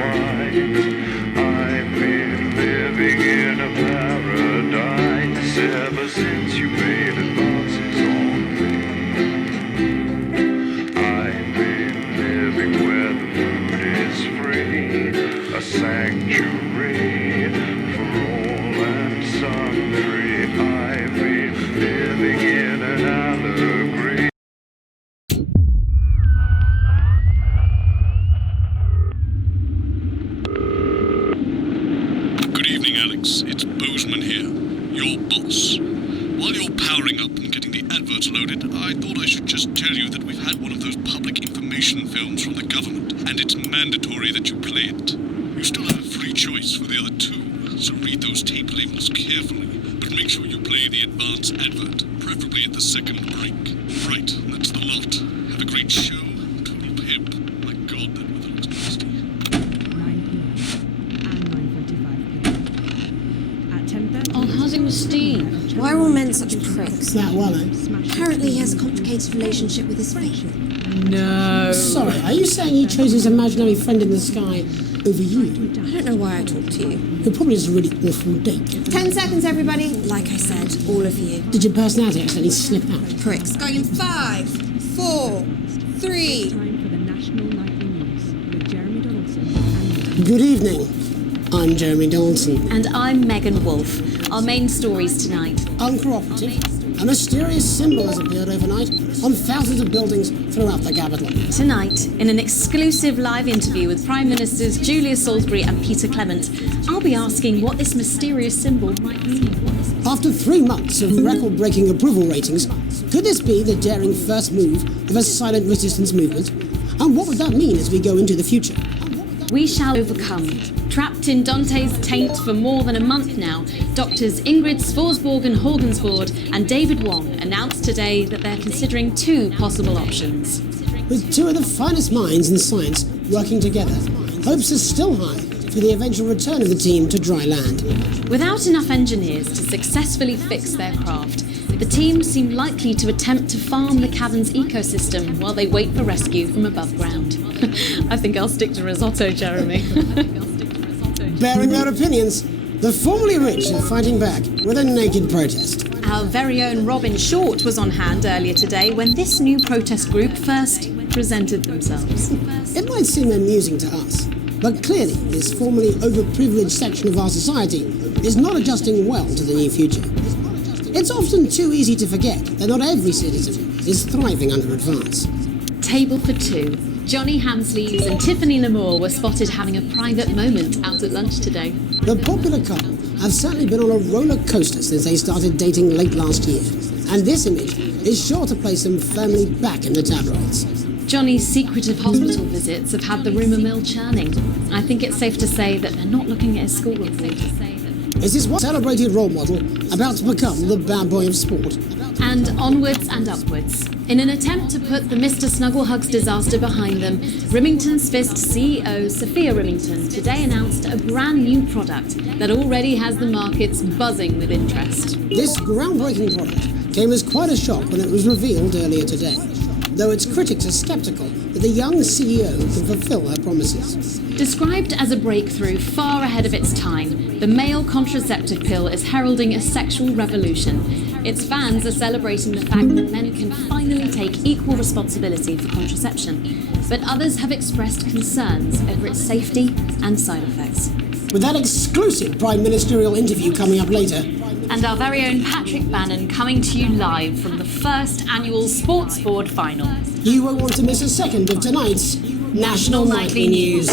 I've been living in a paradise ever since you made advances on me. I've been living where the mood is free, a sanctuary for all and sundry. I've been living in an allegory. Good evening, Alex. It's Bozeman here, your boss. While you're powering up and getting the adverts loaded, I thought I should just tell you that we've had one of those public information films from the government, and it's mandatory that you play it. You still have a free choice for the other two, so read those tape labels carefully, but make sure you play the advance advert, preferably at the second break. Right, that's the lot. Have a great show. Total pimp. My God, that weather looks nasty. 9 p.m. and 9:45 p.m. At 10:30. Oh, how's it with Steve? Why are all men such pricks? That well, eh? Apparently he has a complicated relationship with his friend. No. Sorry, are you saying he chose his imaginary friend in the sky over you? I don't know why I talk to you. You're probably just a really awful date. 10 seconds, everybody. Like I said, all of you. Did your personality accidentally slip out? Pricks. Going in 5, 4, 3. Time for the National Nightly News with Jeremy Donaldson and Good evening. I'm Jeremy Donaldson. And I'm Megan Wolfe. Our main stories tonight. Uncooperative. A mysterious symbol has appeared overnight on thousands of buildings throughout the capital. Tonight, in an exclusive live interview with Prime Ministers Julia Salisbury and Peter Clement, I'll be asking what this mysterious symbol might mean. After 3 months of record-breaking approval ratings, could this be the daring first move of a silent resistance movement? And what would that mean as we go into the future? We shall overcome. Trapped in Dante's taint for more than a month now, Doctors Ingrid Svorsborg and Horgensvoord and David Wong announced today that they're considering 2 possible options. With 2 of the finest minds in science working together, hopes are still high for the eventual return of the team to dry land. Without enough engineers to successfully fix their craft, the team seem likely to attempt to farm the cavern's ecosystem while they wait for rescue from above ground. I think I'll stick to risotto, Jeremy. Bearing their opinions, the formerly rich are fighting back with a naked protest. Our very own Robin Short was on hand earlier today when this new protest group first presented themselves. It might seem amusing to us, but clearly this formerly overprivileged section of our society is not adjusting well to the new future. It's often too easy to forget that not every citizen is thriving under advance. Table for 2. Johnny Hamsleys and Tiffany Lamour were spotted having a private moment out at lunch today. The popular couple have certainly been on a roller coaster since they started dating late last year, and this image is sure to place them firmly back in the tabloids. Johnny's secretive hospital visits have had the rumour mill churning. I think it's safe to say that they're not looking at his school report. Is this one celebrated role model about to become the bad boy of sport? And onwards and upwards. In an attempt to put the Mr. Snugglehugs disaster behind them, Rimington's Fist CEO Sophia Rimington today announced a brand new product that already has the markets buzzing with interest. This groundbreaking product came as quite a shock when it was revealed earlier today, though its critics are sceptical that the young CEO can fulfill her promises. Described as a breakthrough far ahead of its time, the male contraceptive pill is heralding a sexual revolution. Its fans are celebrating the fact that men can finally take equal responsibility for contraception, but others have expressed concerns over its safety and side effects. With that exclusive Prime Ministerial interview coming up later, And our very own Patrick Bannon coming to you live from the first annual Sports Board final. you won't want to miss a second of tonight's National Nightly News.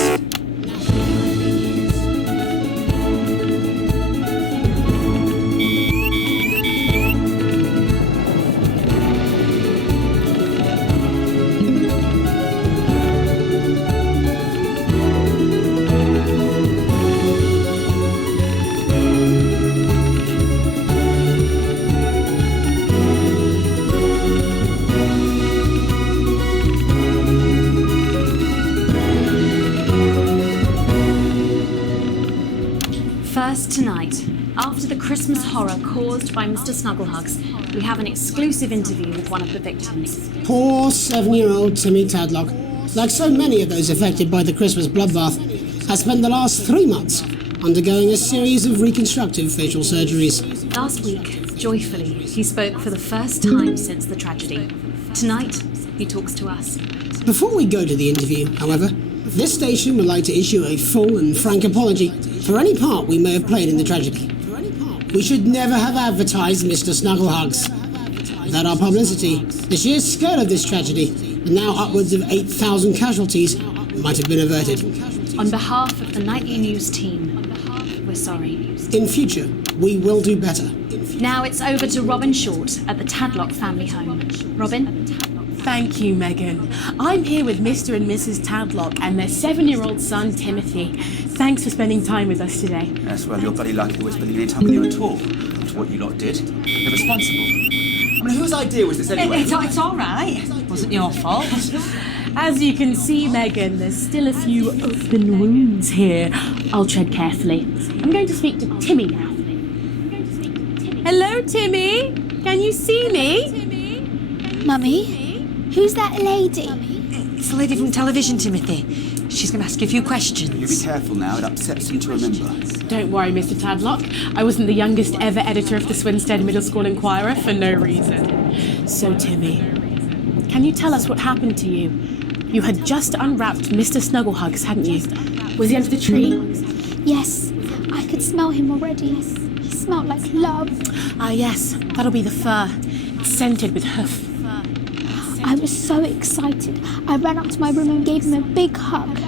First tonight, after the Christmas horror caused by Mr. Snugglehugs, we have an exclusive interview with one of the victims. Poor 7-year-old Timmy Tadlock. Like so many of those affected by the Christmas bloodbath, has spent the last 3 months undergoing a series of reconstructive facial surgeries. Last week, joyfully, he spoke for the first time since the tragedy. Tonight, he talks to us. Before we go to the interview, however, this station would like to issue a full and frank apology for any part we may have played in the tragedy. We should never have advertised Mr. Snugglehugs. Without our publicity, the sheer scale of this tragedy, and now upwards of 8,000 casualties, might have been averted. On behalf of the Nightly News team, we're sorry. In future, we will do better. Now it's over to Robin Short at the Tadlock family home. Robin? Thank you, Megan. I'm here with Mr. and Mrs. Tadlock and their 7-year-old son, Timothy. Thanks for spending time with us today. Yes, well, you're bloody lucky we're spending any time with you at all. After what you lot did. You're responsible. I mean, whose idea was this anyway? It's all right. It wasn't your fault. As you can see, Megan, there's still a few open wounds here. I'll tread carefully. I'm going to speak to Timmy now. Hello, Timmy. Can you see me? Mummy? Who's that lady? It's the lady from television, Timothy. She's going to ask you a few questions. You be careful now, it upsets him to remember. Don't worry, Mr. Tadlock. I wasn't the youngest ever editor of the Swinstead Middle School Inquirer for no reason. So, Timmy, can you tell us what happened to you? You had just unwrapped Mr. Snugglehugs, hadn't you? Was he under the tree? Yes, I could smell him already. He smelled like love. Ah, yes, that'll be the fur. It's scented with hoof. I was so excited. I ran up to my room and gave him a big hug.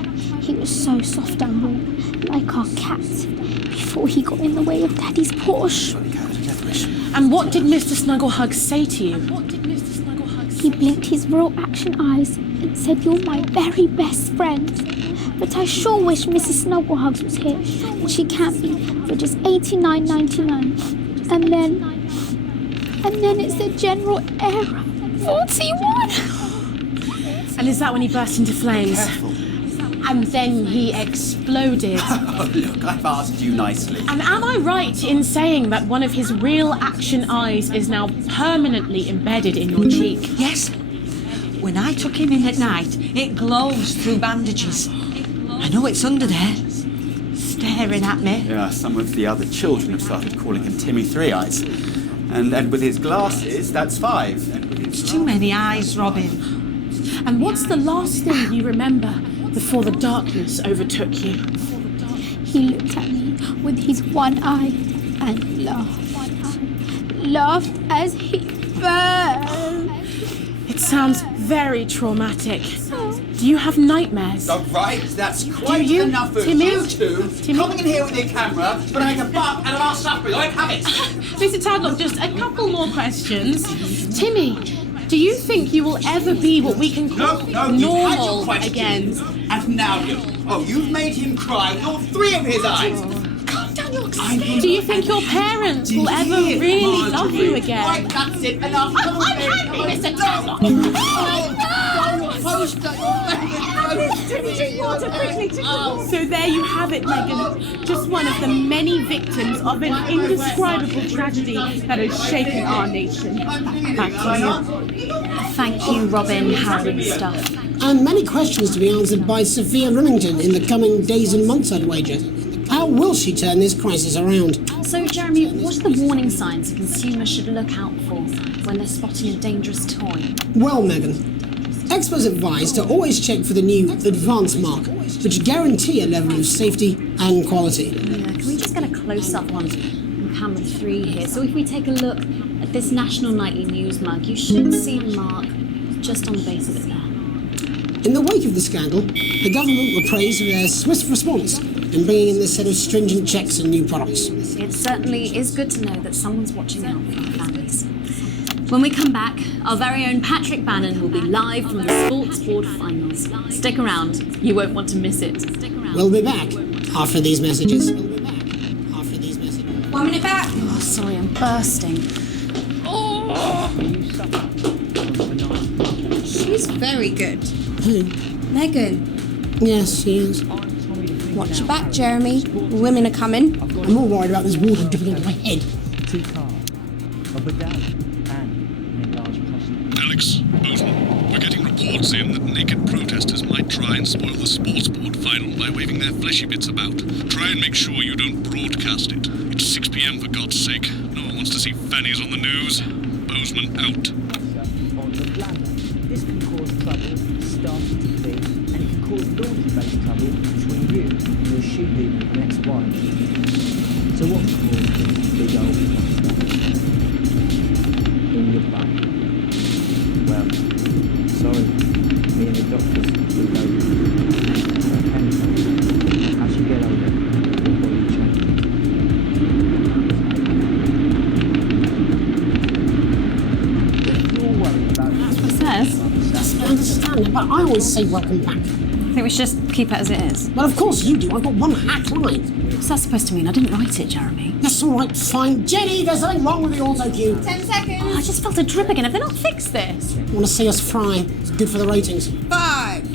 He was so soft and warm, like our cat, before he got in the way of Daddy's Porsche. And what did Mr. Snugglehugs say to you? He blinked his real action eyes and said, "You're my very best friend." But I sure wish Mrs. Snugglehugs was here, and she can't be, for just $89.99. And then it's the general error. 41! And is that when he burst into flames? Careful. And then he exploded. Oh, look, I've asked you nicely. And am I right in saying that one of his real action eyes is now permanently embedded in your cheek? Yes. When I took him in at night, it glows through bandages. I know it's under there, staring at me. Yeah, some of the other children have started calling him Timmy Three Eyes. And with his glasses, that's 5. It's too many eyes, Robin. And what's the last thing you remember before the darkness overtook you? He looked at me with his one eye and laughed. Laughed as he burned. It sounds very traumatic. Do you have nightmares? All right, that's quite you, enough of Timmy? you two Timmy? coming in here with your camera, but I make a buck and I'll supper. I have it. Mr. Tadlock, just a couple more questions. Timmy, do you think you will ever be what we can call No, you've had your normal questions. again? And now you've made him cry with all 3 of his eyes. Calm down, you're excited. Do you think your parents will ever really love you again? Right, that's it. Enough. I'm happy, Mr. Tadlock. So there you have it, Megan. Just one of the many victims of an indescribable tragedy that has shaken our nation. Back to you. Thank you, Robin, Harold and stuff. And many questions to be answered by Sophia Remington in the coming days and months, I'd wager. How will she turn this crisis around? So, Jeremy, what are the warning signs a consumer should look out for when they're spotting a dangerous toy? Well, Megan, experts advise to always check for the new Advance mark, which guarantee a level of safety and quality. Yeah, can we just get a close-up on camera 3 here? So if we take a look at this National Nightly News mug, you should see the mark just on the base of it there. In the wake of the scandal, the government were praised for their swift response in bringing in this set of stringent checks and new products. It certainly is good to know that someone's watching out for our families. When we come back, our very own Patrick Bannon will be live from the Sports Board Finals. Stick around, you won't want to miss it. We'll be back after these messages. 1 minute back. Oh, sorry, I'm bursting. She's very good. Who? Megan. Yes, she is. Watch your back, Jeremy. Women are coming. I'm more worried about this water dripping into my head. 2 cars, a medallion, and an enlarged prostate. Alex, Bozeman, we're getting reports reports in that naked protesters might try and spoil the sports board final by waving their fleshy bits about. Try and make sure you don't broadcast it. It's 6 p.m. for God's sake. No one wants to see fannies on the news. Bozeman out. On the bladder. This can cause trouble starting to bleed, and it can cause laundry-based trouble between you and your shoe being the next one. So what caused this big old monster? In your butt. Well, sorry, me and the doctors will go. I can tell you, as you get older, your body changes. If you're worried about I understand, but I always say welcome back. I think we should just keep it as it is. Well, of course you do. I've got one hack line. What's that supposed to mean? I didn't write it, Jeremy. That's all right, fine. Jenny, there's something wrong with the auto cue. 10 seconds. Oh, I just felt a drip again. Have they not fixed this? Want to see us fry? It's good for the ratings. 5,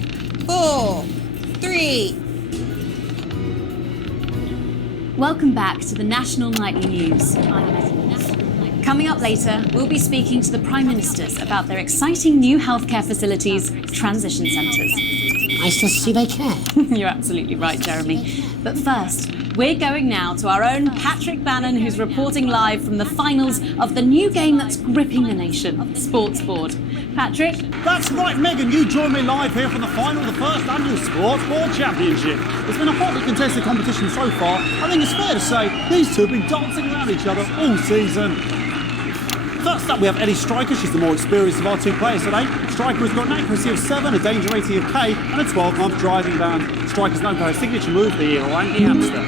4, 3. Welcome back to the National Nightly News. Coming up later, we'll be speaking to the Prime Ministers about their exciting new healthcare facilities, transition centres. Nice to see they care. You're absolutely right, Jeremy. But first, we're going now to our own Patrick Bannon, who's reporting live from the finals of the new game that's gripping the nation, Sports Board. Patrick? That's right, Megan. You join me live here from the final of the first annual Sports Board Championship. It's been a hotly contested competition so far. I think it's fair to say these two have been dancing around each other all season. First up, we have Ellie Striker. She's the more experienced of our two players today. Striker has got an accuracy of 7, a danger rating of K, and a 12-month driving ban. Striker's known for her signature move, the Orangi Hamster.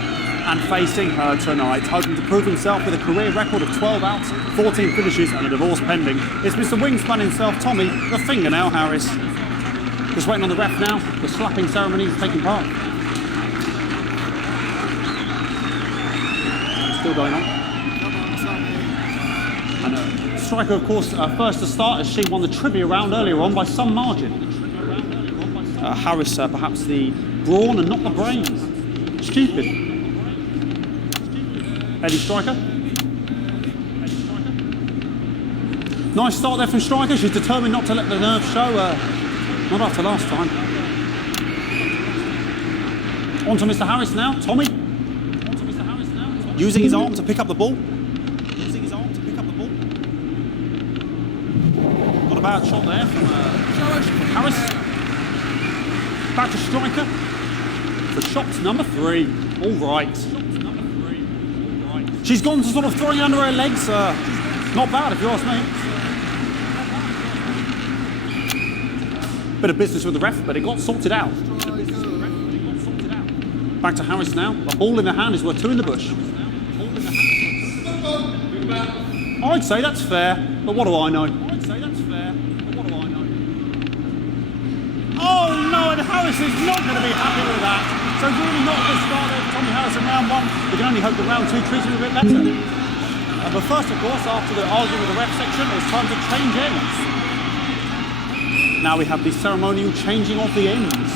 And facing her tonight, hoping to prove himself with a career record of 12 outs, 14 finishes, and a divorce pending, it's Mr. Wingspan himself, Tommy, the Fingernail Harris. Just waiting on the ref now. The slapping ceremony is taking part. Still going on. And Striker, of course, first to start as she won the trivia round earlier on by some margin. Harris, perhaps the brawn and not the brains. Stupid. Eddie Striker. Nice start there from Striker. She's determined not to let the nerves show. Not after last time. On to Mr. Harris now. Tommy. Using his arm to pick up the ball. Not a bad shot there from Harris. Back to Striker. For shot number 3. All right. She's gone to sort of throwing under her legs. Not bad, if you ask me. Bit of business with the ref, but it got sorted out. Back to Harris now. A ball in the hand is worth 2 in the bush. I'd say that's fair, but what do I know? Oh no, and Harris is not going to be happy with that. So really not this start of Tommy Harris in round 1. We can only hope that round 2 treats him a bit better. But first, of course, after the argument with the ref section, it's time to change ends. Now we have the ceremonial changing of the ends.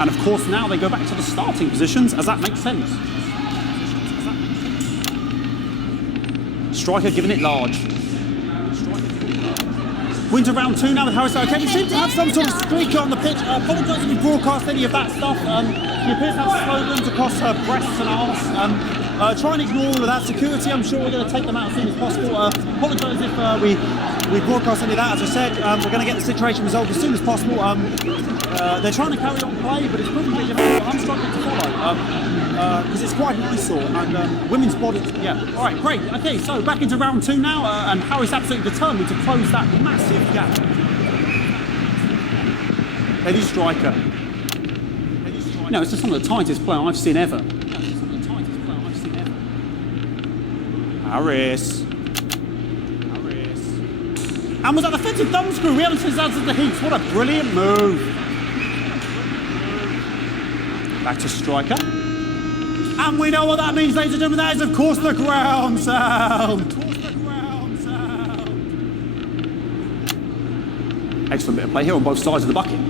And of course now they go back to the starting positions, as that makes sense. Striker giving it large. We're into round 2 now with Harris. Okay, we seem to have some sort of streaker on the pitch. Apologise if we broadcast any of that stuff. She appears to have slogans across her breasts and arse. Try and ignore all of that. Security, I'm sure we're going to take them out as soon as possible. Apologise if we broadcast any of that. As I said, we're going to get the situation resolved as soon as possible. They're trying to carry on play, but it's probably a bit difficult. I'm struggling to follow because it's quite an eyesore and women's body. Yeah. All right, great. Okay, so back into round 2 now, and Harris absolutely determined to close that massive gap. Eddie Striker. No, it's just some of the tightest play I've seen ever. Harris. And was that the defensive thumbscrew? We haven't seen that since the Heats. What a brilliant move. Back to Striker. And we know what that means, ladies and gentlemen. That is, of course, the ground sound. Excellent bit of play here on both sides of the bucket.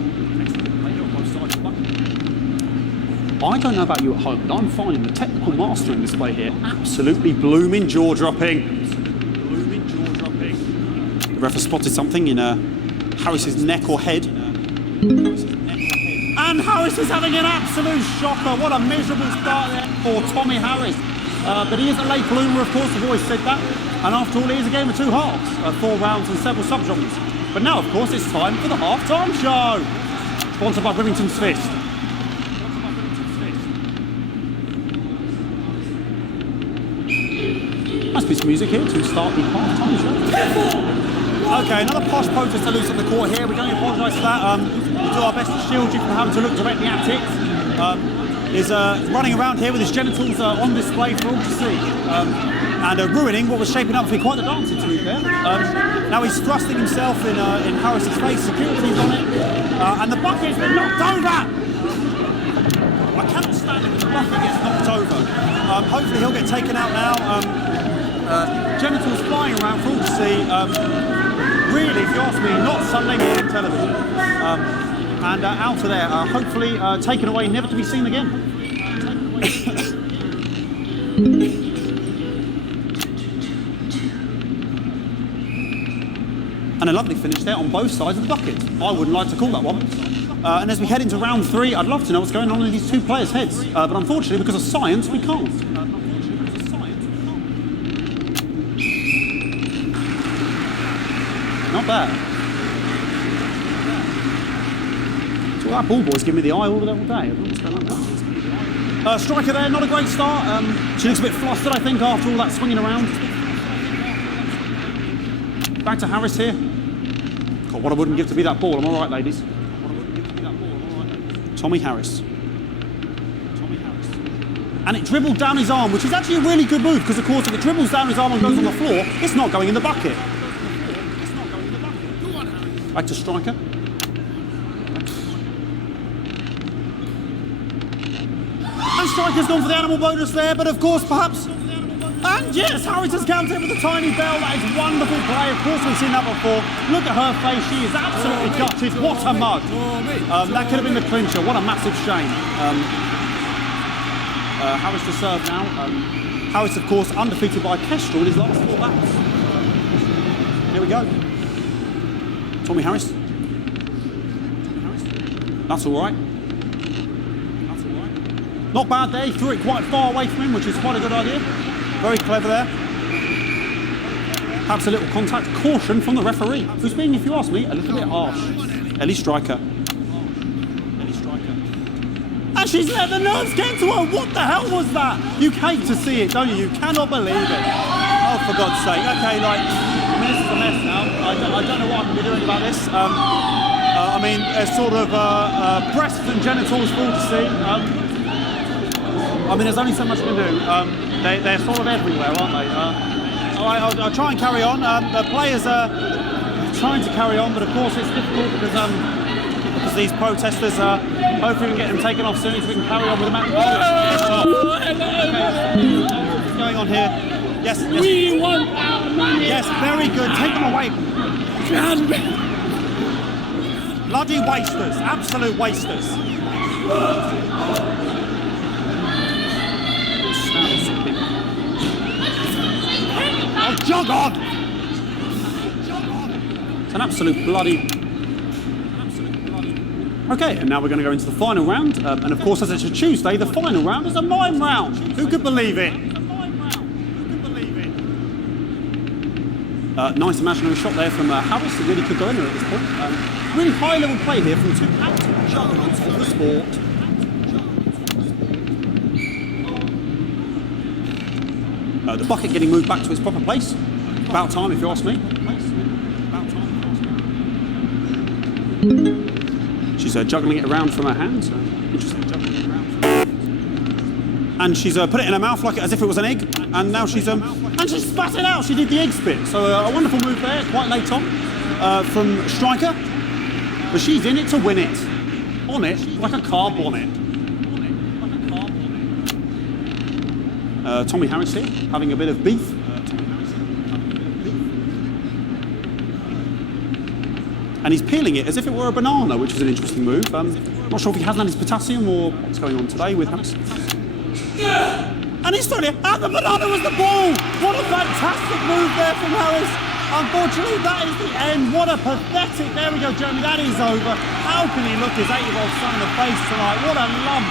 I don't know about you at home, but I'm finding the technical mastering display here absolutely blooming jaw-dropping. ref has spotted something in Harris's neck or head. And Harris is having an absolute shocker. What a miserable start there for Tommy Harris. But he is a late bloomer, of course, I've always said that. And after all, it is a game of two halves, 4 rounds and several subgenres. But now, of course, it's time for the half-time show. Sponsored by Rivington's Fist. Nice piece of music here to start the half-time show. Okay, another posh protester loose on the court here. We can only apologise for that. We'll do our best to shield you from having to look directly at it. Is running around here with his genitals on display for all to see. And ruining what was shaping up to be quite the dancing to be there. Now he's thrusting himself in Harris's face, security's on it, and the bucket's been knocked over! I cannot stand it when the bucket gets knocked over. Hopefully he'll get taken out now. Genitals flying around for all to see. Really, if you ask me, not Sunday morning television. And out of there, hopefully taken away, never to be seen again. And a lovely finish there on both sides of the bucket. I wouldn't like to call that one. And as we head into round 3, I'd love to know what's going on in these two players' heads. But unfortunately, because of science, we can't. Not bad. So that ball boy's giving me the eye all day. I don't know what's going on. Striker there, not a great start. She looks a bit flustered, I think, after all that swinging around. Back to Harris here. God, what I wouldn't give to be that ball. I'm all right, ladies. Tommy Harris. And it dribbled down his arm, which is actually a really good move, because, of course, if it dribbles down his arm and goes on the floor, it's not going in the bucket. Back to Striker. And Striker's gone for the animal bonus there, but of course, perhaps... And yes, Harris has counted with a tiny bell. That is wonderful play. Of course, we've seen that before. Look at her face. She is absolutely gutted. What a mug. That could have been the clincher. What a massive shame. Harris to serve now. Harris, of course, undefeated by Kestrel in his last 4 bats. Here we go. Tommy Harris. That's all right. Not bad there. He threw it quite far away from him, which is quite a good idea. Very clever there. Perhaps a little contact. Caution from the referee, who's being, if you ask me, a little bit harsh. Ellie Striker. And she's let the nerves get to her. What the hell was that? You hate to see it, don't you? You cannot believe it. Oh, for God's sake. Okay, like, I mean, this is a mess now. I don't know what I can be doing about this. I mean, there's sort of breasts and genitals for all to see. I mean, there's only so much I can do. They're sort of everywhere, aren't they? I'll try and carry on. The players are trying to carry on, but of course it's difficult because these protesters, hopefully we can get them taken off soon so we can carry on with the match. What's going on here? Yes. We want our money. Yes, very good. Take them away. Bloody wasters. Absolute wasters. Oh, jog on! It's an absolute bloody... Okay, and now we're going to go into the final round. And of course, as it's a Tuesday, the final round is a mime round. Who could believe it? Nice imaginary shot there from Harris. It really could go anywhere at this point. Really high-level play here from 2 absolute juggernauts of the sport. The bucket getting moved back to its proper place. About time, if you ask me. She's juggling it around from her hands. Interesting, juggling it around. And she's put it in her mouth like as if it was an egg. And now she's and she spat it out. She did the egg spit. So a wonderful move there, quite late on, from Striker. But she's in it to win it. On it, like a car bonnet. Tommy Harris here, having a bit of beef. And he's peeling it as if it were a banana, which is an interesting move. Not sure if he hasn't had his potassium or what's going on today with Harris. And he's throwing it, and the banana was the ball! What a fantastic move there from Harris! Unfortunately, that is the end. What a pathetic... There we go, Jeremy, that is over. How can he look his 8-year-old son in the face tonight? What a lump.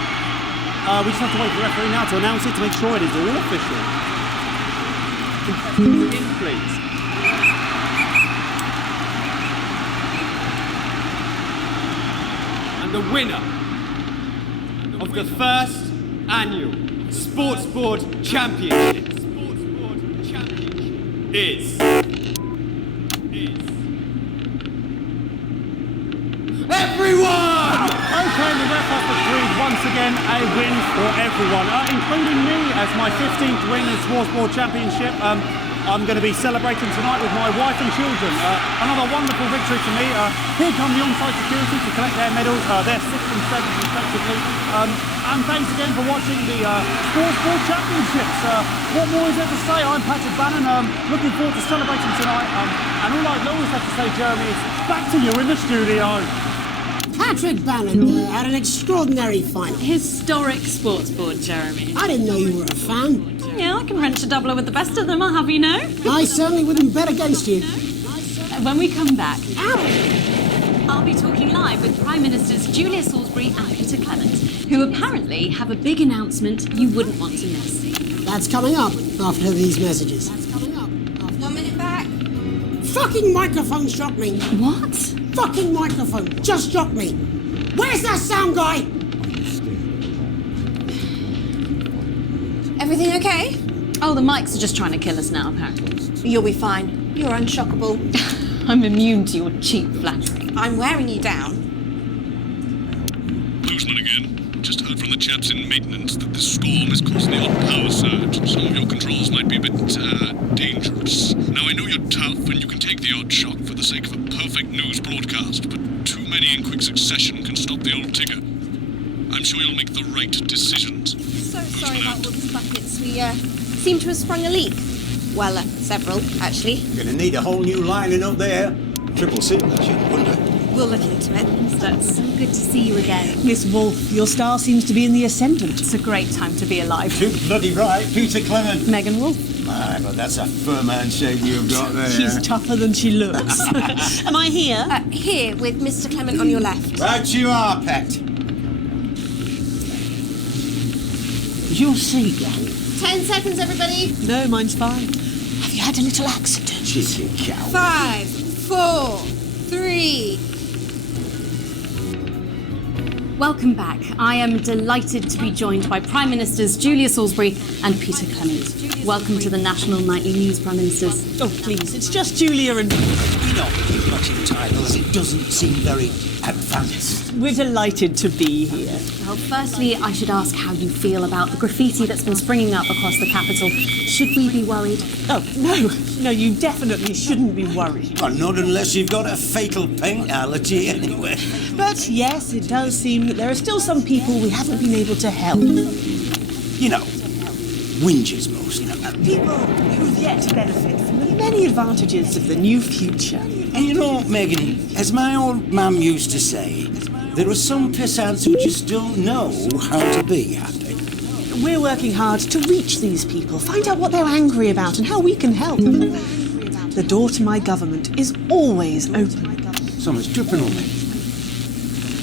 We just have to wait for the referee now to announce it to make sure it is all official. In, please. And the winner of the first annual Sports Board Championship is everyone! Okay, the ref has agreed once again a win for everyone, including me as my 15th win in the Sports Board Championship. I'm going to be celebrating tonight with my wife and children. Another wonderful victory for me. Here come the on-site security to collect their medals, their 6th and 7th respectively. And thanks again for watching the Sports Board Championships. What more is there to say? I'm Patrick Bannon, looking forward to celebrating tonight. And all I always have to say, Jeremy, is back to you in the studio. Patrick Bannon had an extraordinary final. Historic sports board, Jeremy. I didn't know you were a fan. Yeah, I can wrench a doubler with the best of them, I'll have you know. I certainly wouldn't bet against you. When we come back, I'll be talking live with Prime Ministers Julia Salisbury and Peter Clement, who apparently have a big announcement you wouldn't want to miss. That's coming up after these messages. 1 minute back. Fucking microphone shot me. What? Fucking microphone just dropped me. Where's that sound guy? Everything okay? Oh, the mics are just trying to kill us now, apparently. You'll be fine. You're unshockable. I'm immune to your cheap flattery. I'm wearing you down. Boozman again. Just heard from the chaps in maintenance that this storm is causing the odd power surge. Some of your controls might be a bit, dangerous. Now, I know you're tough and you can take the odd shock for the sake of a perfect news broadcast, but too many in quick succession can stop the old ticker. I'm sure you'll make the right decisions. So sorry about all these buckets. We seem to have sprung a leak. Well, several, actually. Gonna need a whole new lining up there. Triple seal, that shit, wouldn't it? We'll look into it. It's so good to see you again. Miss Wolfe, your star seems to be in the ascendant. It's a great time to be alive. Too bloody right, Peter Clement. Megan Wolfe. My, but that's a firm handshake you've got there. She's tougher than she looks. Am I here? Here, with Mr. Clement on your left. Right you are, pet. Is your seat down? 10 seconds, everybody. No, mine's fine. Have you had a little accident? Cheeky cow. 5, 4, 3. Welcome back. I am delighted to be joined by Prime Ministers Julia Salisbury and Peter Clement. Welcome to the National Nightly News, Prime Ministers. Oh, please, it's just Julia and... We don't keep much in titles. It doesn't seem very advanced. We're delighted to be here. Well, firstly, I should ask how you feel about the graffiti that's been springing up across the capital. Should we be worried? Oh, no, you definitely shouldn't be worried. Well, not unless you've got a fatal paint allergy anyway. But yes, it does seem that there are still some people we haven't been able to help. You know, whingers mostly. People who've yet to benefit from the many advantages of the new future. And you know, Megan, as my old mum used to say, there are some pissants who just don't know how to be happy. We're working hard to reach these people, find out what they're angry about and how we can help. The door to my government is always open. Someone's tripping on me.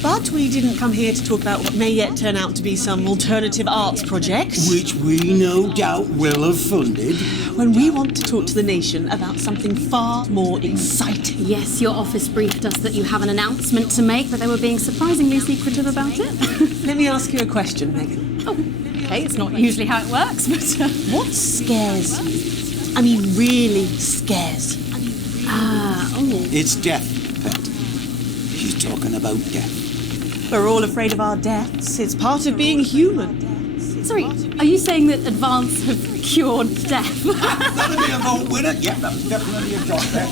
But we didn't come here to talk about what may yet turn out to be some alternative arts project. Which we no doubt will have funded. When we want to talk to the nation about something far more exciting. Yes, your office briefed us that you have an announcement to make, but they were being surprisingly secretive about it. Let me ask you a question, Megan. Oh, okay, it's not usually how it works, but... What scares you? I mean, really scares you? It's death, pet. She's talking about death. We're all afraid of our deaths. It's part of being human. Sorry, are you saying that Advance have cured death? That'll be a vote winner. Yeah, that's definitely a job there.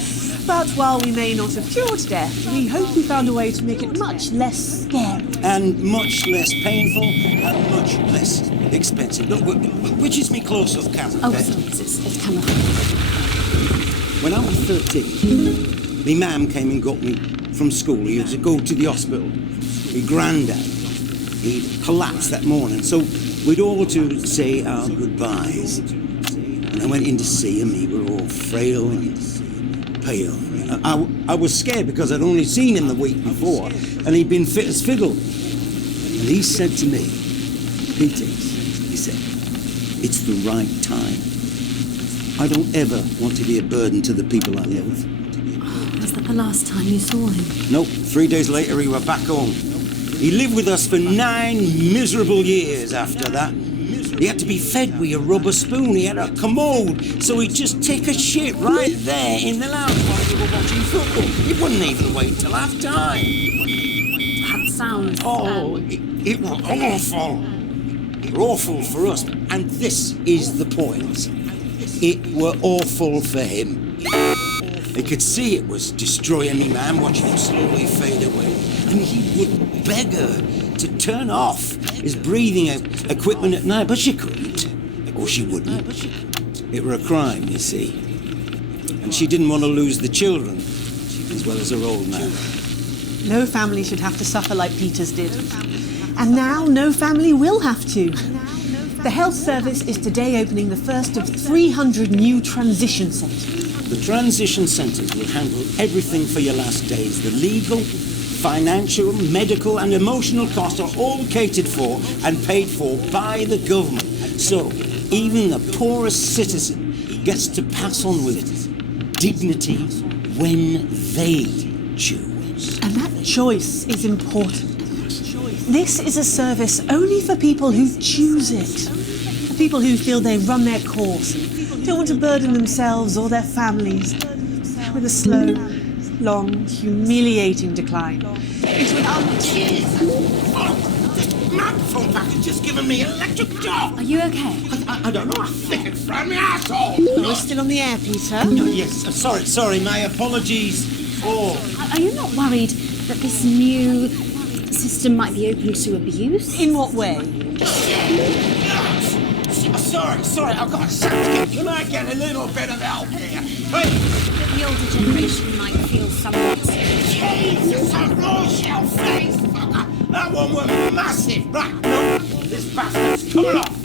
But while we may not have cured death, we hope we found a way to make it much less scary. And much less painful and much less expensive. Look, which is me close-up camera? Oh, sorry, it's camera. When I was 13, my mum came and got me from school. He had to go to the hospital. My granddad, he collapsed that morning, so we'd all to say our goodbyes. When I went in to see him, he were all frail and pale. I was scared because I'd only seen him the week before, and he'd been fit as fiddle. And he said to me, Peter, he said, it's the right time. I don't ever want to be a burden to the people I live with. Was that the last time you saw him? Nope, 3 days later he were back home. He lived with us for 9 miserable years after that. He had to be fed with a rubber spoon. He had a commode, so he'd just take a shit right there in the lounge while we were watching football. He wouldn't even wait till half time. That sounds... It was awful. It were awful for us, and this is the point. It were awful for him. He could see it was destroying me, man, watching him slowly fade away. And he would beg her to turn off his breathing equipment at night, but she couldn't. Or she wouldn't. It were a crime, you see. And she didn't want to lose the children, as well as her old man. No family should have to suffer like Peter's did. And now no family will have to. The health service is today opening the first of 300 new transition centres. The transition centres will handle everything for your last days. The legal, financial, medical and emotional costs are all catered for and paid for by the government. So even the poorest citizen gets to pass on with dignity when they choose. And that choice is important. This is a service only for people who choose it. For people who feel they run their course and don't want to burden themselves or their families with a slow, long, humiliating decline. This microphone pack has just given me electric shock. Are you okay? I don't know. I think it's from my asshole. We're still on the air, Peter. Yes, sorry. My apologies. Are you not worried that this new system might be open to abuse? In what way? Sorry, I've got a second. Can I get a little bit of help here? Hey! The older generation might feel somewhat... Jesus, I've lost your face, fucker! That one was massive! Right, no, this bastard's coming off!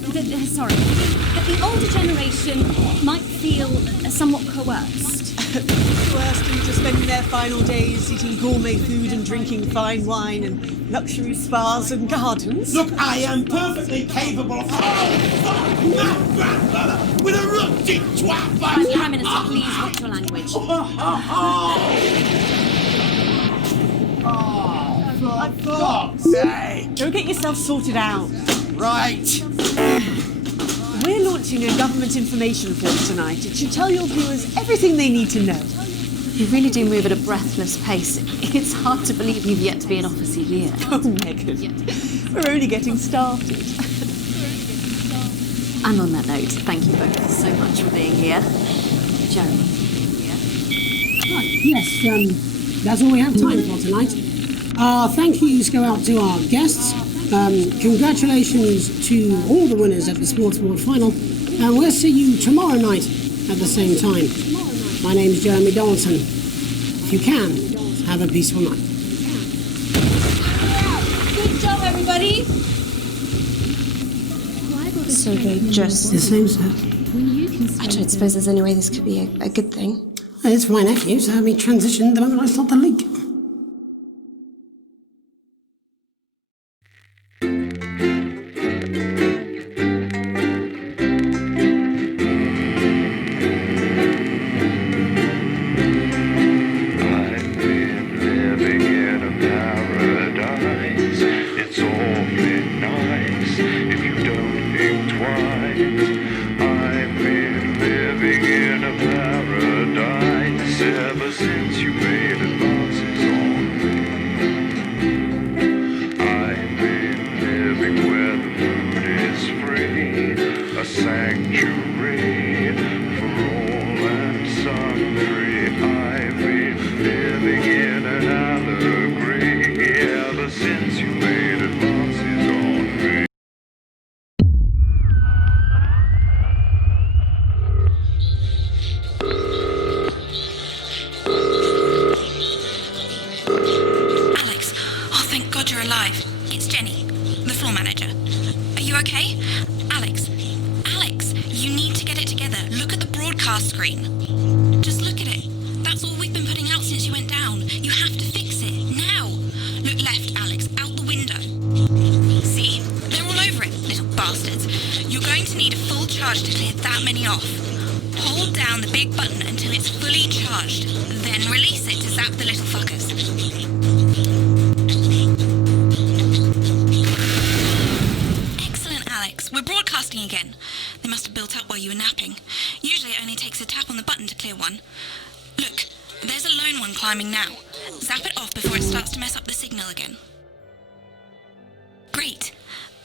Sorry. The older generation might feel somewhat coerced. Coerced into spending their final days eating gourmet food and drinking fine wine and luxury spas and gardens. Look, I am perfectly capable of... Oh, fuck! My grandmother with a rusty twat by... Prime Minister, please watch your language. For fuck's sake! Go get yourself sorted out. Right. We're launching a government information force tonight. It should tell your viewers everything they need to know. You really do move at a breathless pace. It's hard to believe you've yet to be in office a year. Oh, Megan. We're only getting started. And on that note, thank you both so much for being here. Jeremy. Right, yes, that's all we have time for tonight. Thank yous go out to our guests. Congratulations to all the winners at the Sports Board Final. And we'll see you tomorrow night at the same time. My name's Jeremy Donaldson. If you can, have a peaceful night. Good job, everybody. So they just... The same, sir. I don't suppose there's any way this could be a good thing. It's my nephew, so we transitioned the moment I stopped the leak. Screen. Just look at it. That's all charge to clear that many off. Hold down the big button until it's fully charged, then release it to zap the little fuckers. Excellent, Alex. We're broadcasting again. They must have built up while you were napping. Usually it only takes a tap on the button to clear one. Look, there's a lone one climbing now. Zap it off before it starts to mess up the signal again. Great.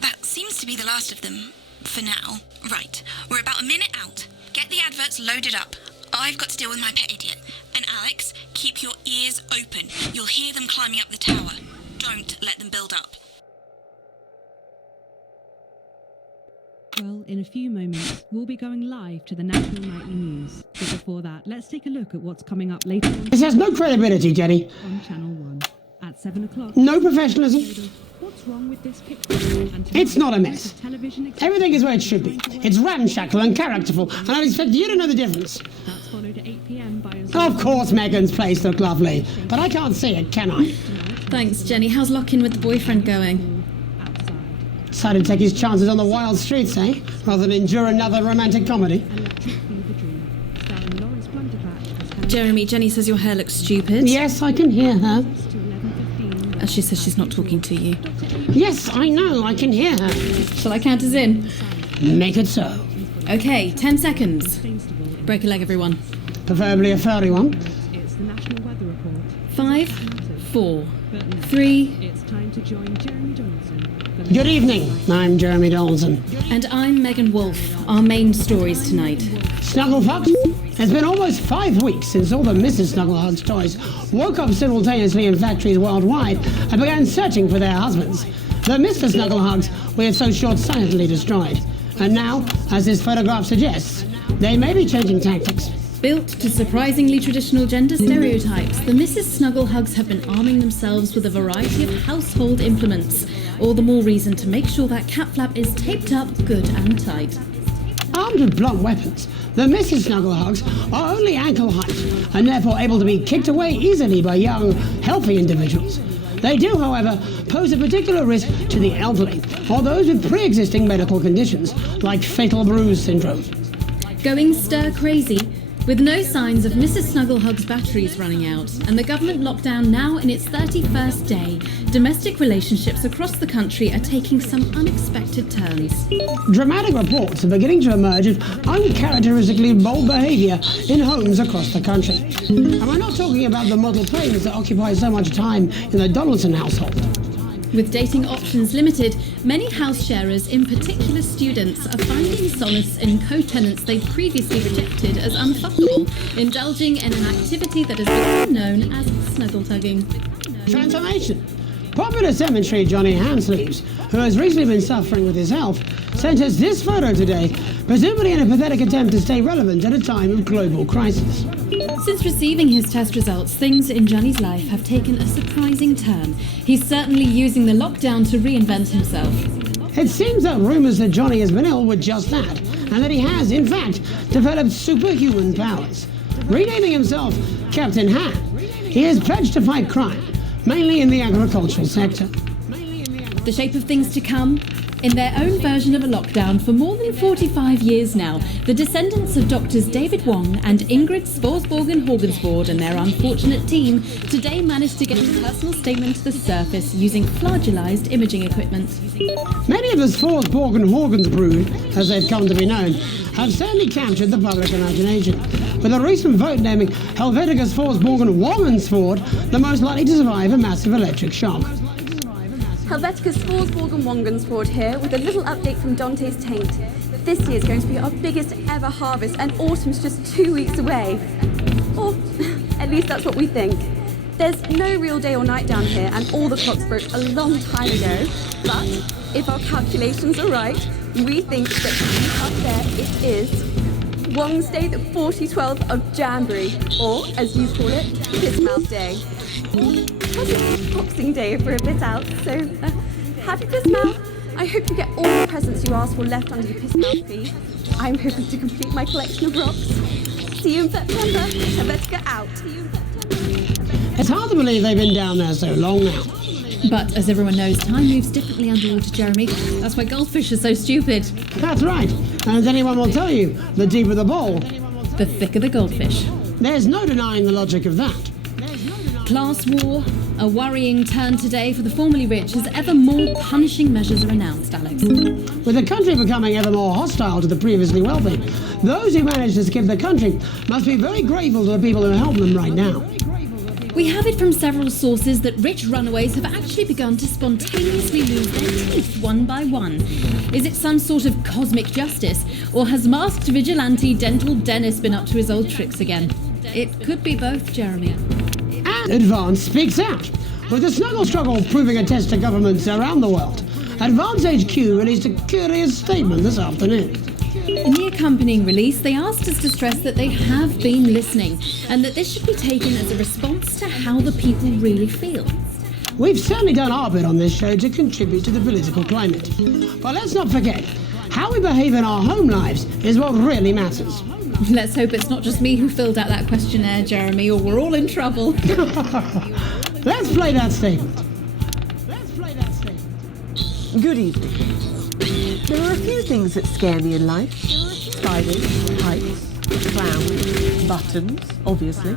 That seems to be the last of them, for now. Right, we're about a minute out. Get the adverts loaded up. I've got to deal with my pet idiot. And Alex, keep your ears open. You'll hear them climbing up the tower. Don't let them build up. Well, in a few moments, we'll be going live to the National Nightly News. But before that, let's take a look at what's coming up later on. This has no credibility, Jenny. On Channel 1 at 7 o'clock. No professionalism. What's wrong with this picture? It's not a mess. Everything is where it should be. It's ramshackle and characterful, and I expect you to know the difference. That's followed at 8 p.m. by a... Of course Megan's place looked lovely, but I can't see it, can I? Thanks, Jenny. How's lock-in with the boyfriend going? Decided to take his chances on the wild streets, eh? Rather than endure another romantic comedy. Jeremy, Jenny says your hair looks stupid. Yes, I can hear her. She says she's not talking to you. Yes, I know, I can hear her. Shall I count us in? Make it so. Okay, 10 seconds. Break a leg, everyone. Preferably a furry one. It's the National Weather Report. 5, 4, 3... It's time to join Jeremy Donaldson. Good evening, I'm Jeremy Donaldson. And I'm Megan Wolfe. Our main stories tonight. Snugglefuck? It's been almost 5 weeks since all the Mrs. Snugglehugs toys woke up simultaneously in factories worldwide and began searching for their husbands. The Mr. Snugglehugs we have so short-sightedly destroyed. And now, as this photograph suggests, they may be changing tactics. Built to surprisingly traditional gender stereotypes, the Mrs. Snugglehugs have been arming themselves with a variety of household implements. All the more reason to make sure that cat flap is taped up good and tight. Armed with blunt weapons, the Mrs. Snugglehugs are only ankle height and therefore able to be kicked away easily by young, healthy individuals. They do, however, pose a particular risk to the elderly or those with pre-existing medical conditions like fatal bruise syndrome. Going stir crazy, with no signs of Mrs. Snugglehugs' batteries running out and the government lockdown now in its 31st day, domestic relationships across the country are taking some unexpected turns. Dramatic reports are beginning to emerge of uncharacteristically bold behaviour in homes across the country. And we're not talking about the model planes that occupy so much time in the Donaldson household. With dating options limited, many house sharers, in particular students, are finding solace in co-tenants they previously rejected as unfuckable, indulging in an activity that has become known as snuggle-tugging. Transformation. Popular cemetery Johnny Handsleeves, who has recently been suffering with his health, sent us this photo today, presumably in a pathetic attempt to stay relevant at a time of global crisis. Since receiving his test results, things in Johnny's life have taken a surprising turn. He's certainly using the lockdown to reinvent himself. It seems that rumours that Johnny has been ill were just that, and that he has, in fact, developed superhuman powers. Renaming himself Captain Han, he has pledged to fight crime, mainly in the agricultural sector. The shape of things to come? In their own version of a lockdown for more than 45 years now, the descendants of Doctors David Wong and Ingrid Sporsborgen-Horgensvoord and their unfortunate team today managed to get a personal statement to the surface using flagellized imaging equipment. Many of the Sporsborgen-Horgens brood, as they've come to be known, have certainly captured the public imagination, with a recent vote naming Helvetica Sporsborgen-Wongensvoord the most likely to survive a massive electric shock. Helvetica Sporsborgen-Wongensvoord here with a little update from Dante's Taint. This year's going to be our biggest ever harvest and autumn's just 2 weeks away. Or at least that's what we think. There's no real day or night down here and all the clocks broke a long time ago. But if our calculations are right, we think that up there it is Wednesday the 40/12th of Jamboree, or as you call it, Pissmouth Day. Plus it's Boxing Day for a bit out, so happy Pissmouth. I hope you get all the presents you asked for left under your Pissmouth tree. I'm hoping to complete my collection of rocks. See you in September. Helvetica out. See you in September. It's hard to believe they've been down there so long now. But as everyone knows, time moves differently underwater, Jeremy. That's why goldfish are so stupid. That's right. And as anyone will tell you, the deeper the bowl, the thicker the goldfish. There's no denying the logic of that. Class war, a worrying turn today for the formerly rich as ever more punishing measures are announced, Alex. With the country becoming ever more hostile to the previously wealthy, those who manage to skip the country must be very grateful to the people who help them right now. We have it from several sources that rich runaways have actually begun to spontaneously lose their teeth one by one. Is it some sort of cosmic justice, or has masked vigilante Dental Dennis been up to his old tricks again? It could be both, Jeremy. And Advance speaks out, with the snuggle struggle proving a test to governments around the world. Advance HQ released a curious statement this afternoon. In the accompanying release, they asked us to stress that they have been listening, and that this should be taken as a response to how the people really feel. We've certainly done our bit on this show to contribute to the political climate. But let's not forget, how we behave in our home lives is what really matters. Let's hope it's not just me who filled out that questionnaire, Jeremy, or we're all in trouble. Let's play that statement. Good evening. There are a few things that scare me in life. Spiders, heights, clowns, buttons, obviously,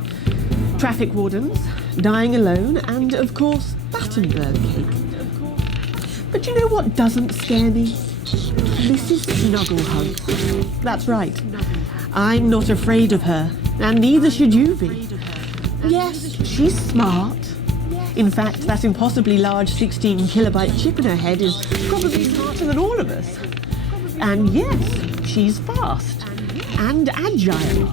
traffic wardens, dying alone, and, of course, Battenberg cake. But you know what doesn't scare me? Mrs. Snugglehug. That's right. I'm not afraid of her, and neither should you be. Yes, she's smart. In fact, that impossibly large 16-kilobyte chip in her head is probably smarter than all of us. And yes, she's fast and agile.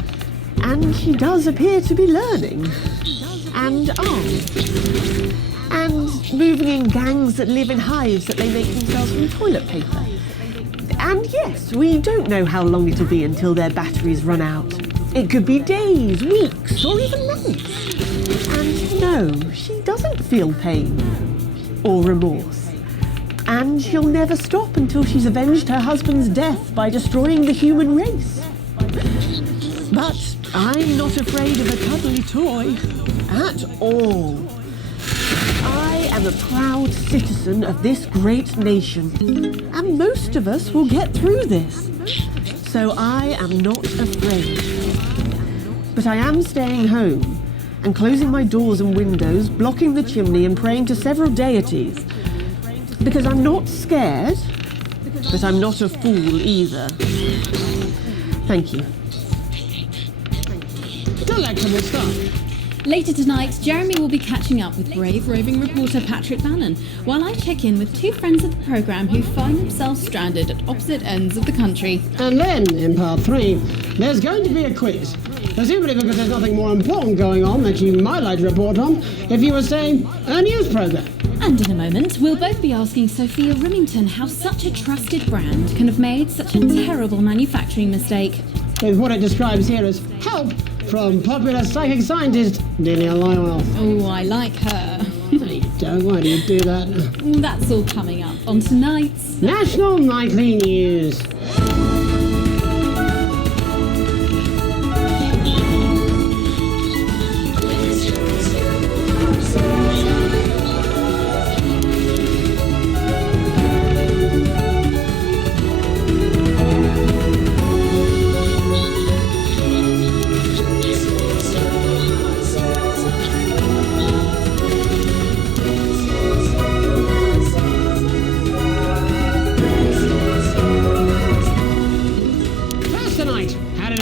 And she does appear to be learning. And armed. And moving in gangs that live in hives that they make themselves from toilet paper. And yes, we don't know how long it'll be until their batteries run out. It could be days, weeks, or even months. And no, she doesn't feel pain or remorse. And she'll never stop until she's avenged her husband's death by destroying the human race. But I'm not afraid of a cuddly toy at all. I am a proud citizen of this great nation, and most of us will get through this. So I am not afraid. But I am staying home and closing my doors and windows, blocking the chimney and praying to several deities. Because I'm not scared, but I'm not a fool either. Thank you. Delectable stuff. Later tonight, Jeremy will be catching up with brave roving reporter Patrick Bannon, while I check in with two friends of the programme who find themselves stranded at opposite ends of the country. And then, in part 3, there's going to be a quiz. Presumably because there's nothing more important going on that you might like to report on if you were, say, a news programme. And in a moment, we'll both be asking Sophia Remington how such a trusted brand can have made such a terrible manufacturing mistake. With what it describes here as help from popular psychic scientist Delia Lywell. Oh, I like her. You don't. Why do you do that? That's all coming up on tonight's National Nightly News.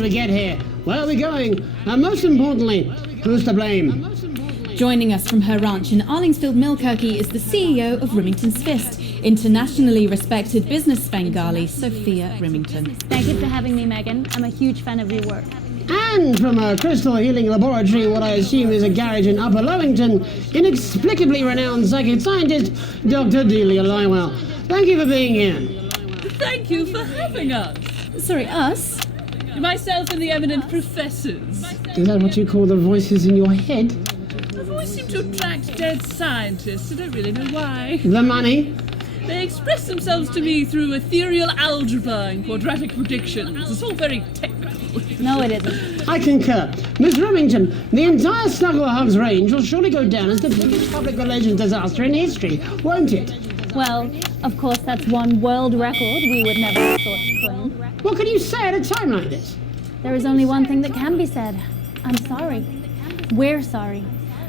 Get here? Where are we going? And most importantly, who's to blame? Joining us from her ranch in Arlingsfield, Milkirky, is the CEO of Remington's Fist, internationally respected business Bengali, Sophia Remington. Thank you for having me, Megan. I'm a huge fan of your work. And from a crystal healing laboratory, what I assume is a garage in Upper Lowington, inexplicably renowned psychic scientist, Dr. Delia Lywell. Thank you for being here. Thank you for having us. Sorry, us? Myself and the eminent professors. Is that what you call the voices in your head? I've always seemed to attract dead scientists. I don't really know why. The money? They express themselves to me through ethereal algebra and quadratic predictions. It's all very technical. No, it isn't. I concur. Miss Remington, the entire Snugglehugs range will surely go down as the biggest public relations disaster in history, won't it? Well, of course, that's one world record we would never have thought to claim. What can you say at a time like this? There is only one thing that can be said. I'm sorry. We're sorry.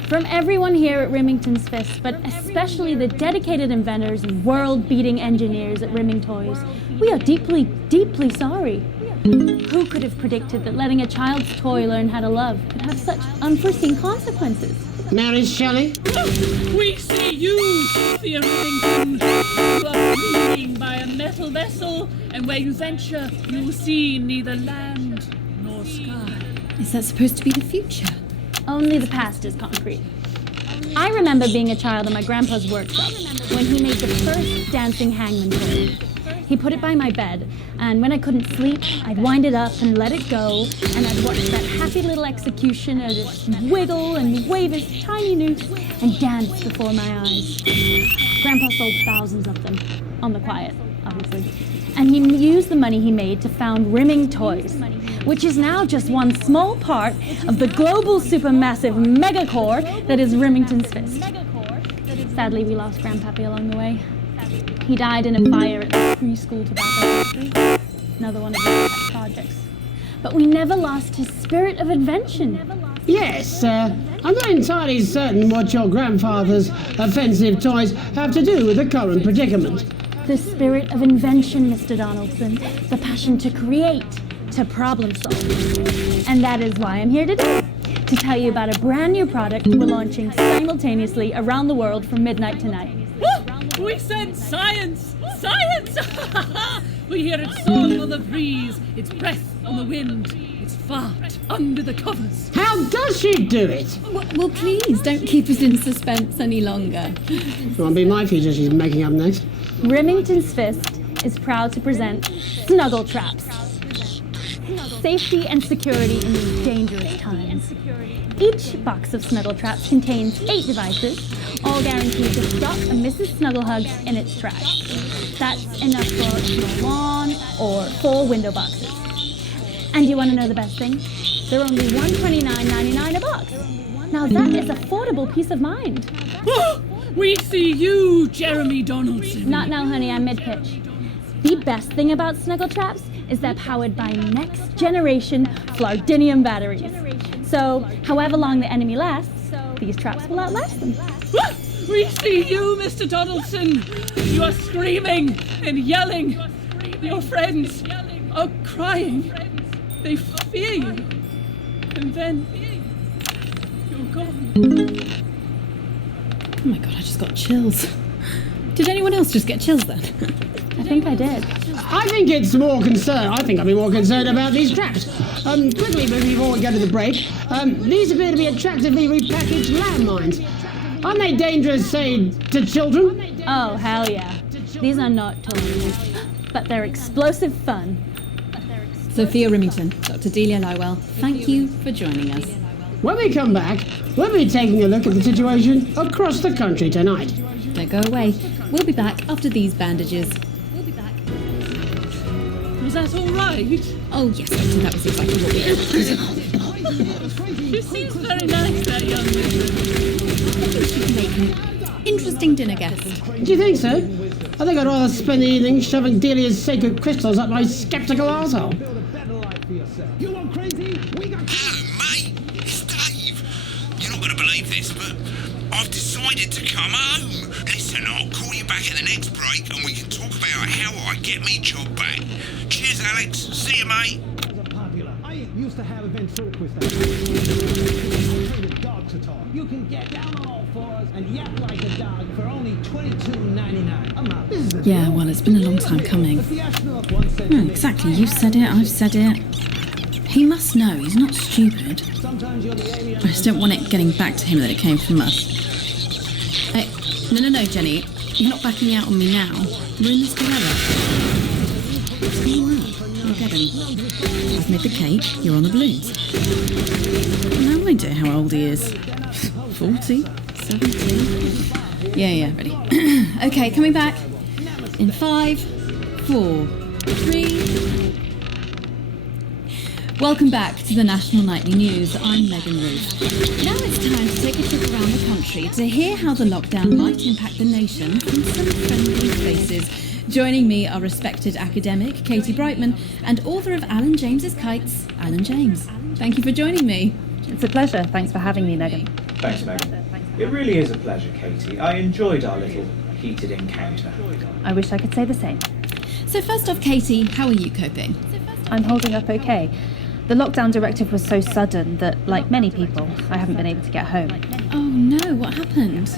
From everyone here at Remington's Fist, but especially the dedicated inventors and world-beating engineers at Rimming Toys, we are deeply, deeply sorry. Who could have predicted that letting a child's toy learn how to love could have such unforeseen consequences? Mary Shelley? We see you, Sophia Remington. You are fleeing by a metal vessel, and where you venture, you will see neither land nor sky. Is that supposed to be the future? Only the past is concrete. I remember being a child in my grandpa's workshop when he made the first dancing hangman toy. He put it by my bed, and when I couldn't sleep, I'd wind it up and let it go, and I'd watch that happy little executioner just wiggle and wave his tiny noose and dance before my eyes. Grandpa sold thousands of them, on the quiet, obviously. And he used the money he made to found Rimming Toys, which is now just one small part of the global supermassive megacore that is Remington's Fist. Sadly, we lost Grandpappy along the way. He died in a fire at the preschool tobacco factory, another one of his pet projects. But we never lost his spirit of invention. Yes, I'm not entirely certain what your grandfather's offensive toys have to do with the current predicament. The spirit of invention, Mr. Donaldson. The passion to create, to problem solve. And that is why I'm here today, to tell you about a brand new product we're launching simultaneously around the world from midnight tonight. We said science! Science! We hear its song on the breeze, its breath on the wind, its fart under the covers. How does she do it? Well, please, don't keep us in suspense any longer. Won't be my feature she's making up next. Remington's Fist is proud to present Snuggle Traps. Safety and security in these dangerous times. Each box of Snuggle Traps contains 8 devices, all guaranteed to stop a Mrs. Snugglehugs in its tracks. That's enough for a small lawn or 4 window boxes. And you want to know the best thing? They're only $129.99 a box. Now that is affordable peace of mind. We see you, Jeremy Donaldson. Not now, honey, I'm mid-pitch. The best thing about Snuggle Traps is they're powered by next-generation Flardinium batteries. So, however long the enemy lasts, these traps will outlast them. We see you, Mr. Donaldson. You are screaming and yelling. Your friends are crying. They fear you. And then you're gone. Oh my god, I just got chills. Did anyone else just get chills then? I think I did. I think it's more concerned. I think I'd be more concerned about these traps. Quickly, before we go to the break, these appear to be attractively repackaged landmines. Aren't they dangerous, say, to children? Oh, hell yeah. These are not toys, but they're explosive fun. Sophia Remington, Dr. Delia Lywell, thank you for joining us. When we come back, we'll be taking a look at the situation across the country tonight. Don't go away. We'll be back after these bandages. Was that all right? Oh, yes, Doctor, that was exactly what we did. She seems very nice, that young woman. She can make an interesting dinner guest. Do you think so? I think I'd rather spend the evening shoving Delia's sacred crystals up my skeptical arsehole. You want crazy? Hello, mate. It's Dave. You're not going to believe this, but I've decided to come home. Listen, I'll call you back at the next break and we can talk about how I get me job back. Cheers, Alex. See you, mate. I used to have event circus dog to talk. You can get down on all fours and yap like a dog for only $22.99 a month. Yeah, well, it's been a long time coming. Exactly, you've said it, I've said it. He must know, he's not stupid. I just don't want it getting back to him that it came from us. No, Jenny. You're not backing out on me now. We're in this together. It's all right. I'll get him. I've made the cake. You're on the balloons. No idea how old he is. 40? 70? Yeah, ready. Okay, coming back. In 5, 4, 3... Welcome back to the National Nightly News. I'm Megan Ruth. Now it's time to take a trip around the country to hear how the lockdown might impact the nation from some friendly faces. Joining me are respected academic Katie Brightman and author of Alan James's Kites, Alan James. Thank you for joining me. It's a pleasure. Thanks for having me, Megan. Thanks, Megan. It really is a pleasure, Katie. I enjoyed our little heated encounter. I wish I could say the same. So first off, Katie, how are you coping? I'm holding up okay. The lockdown directive was so sudden that, like many people, I haven't been able to get home. Oh no, what happened?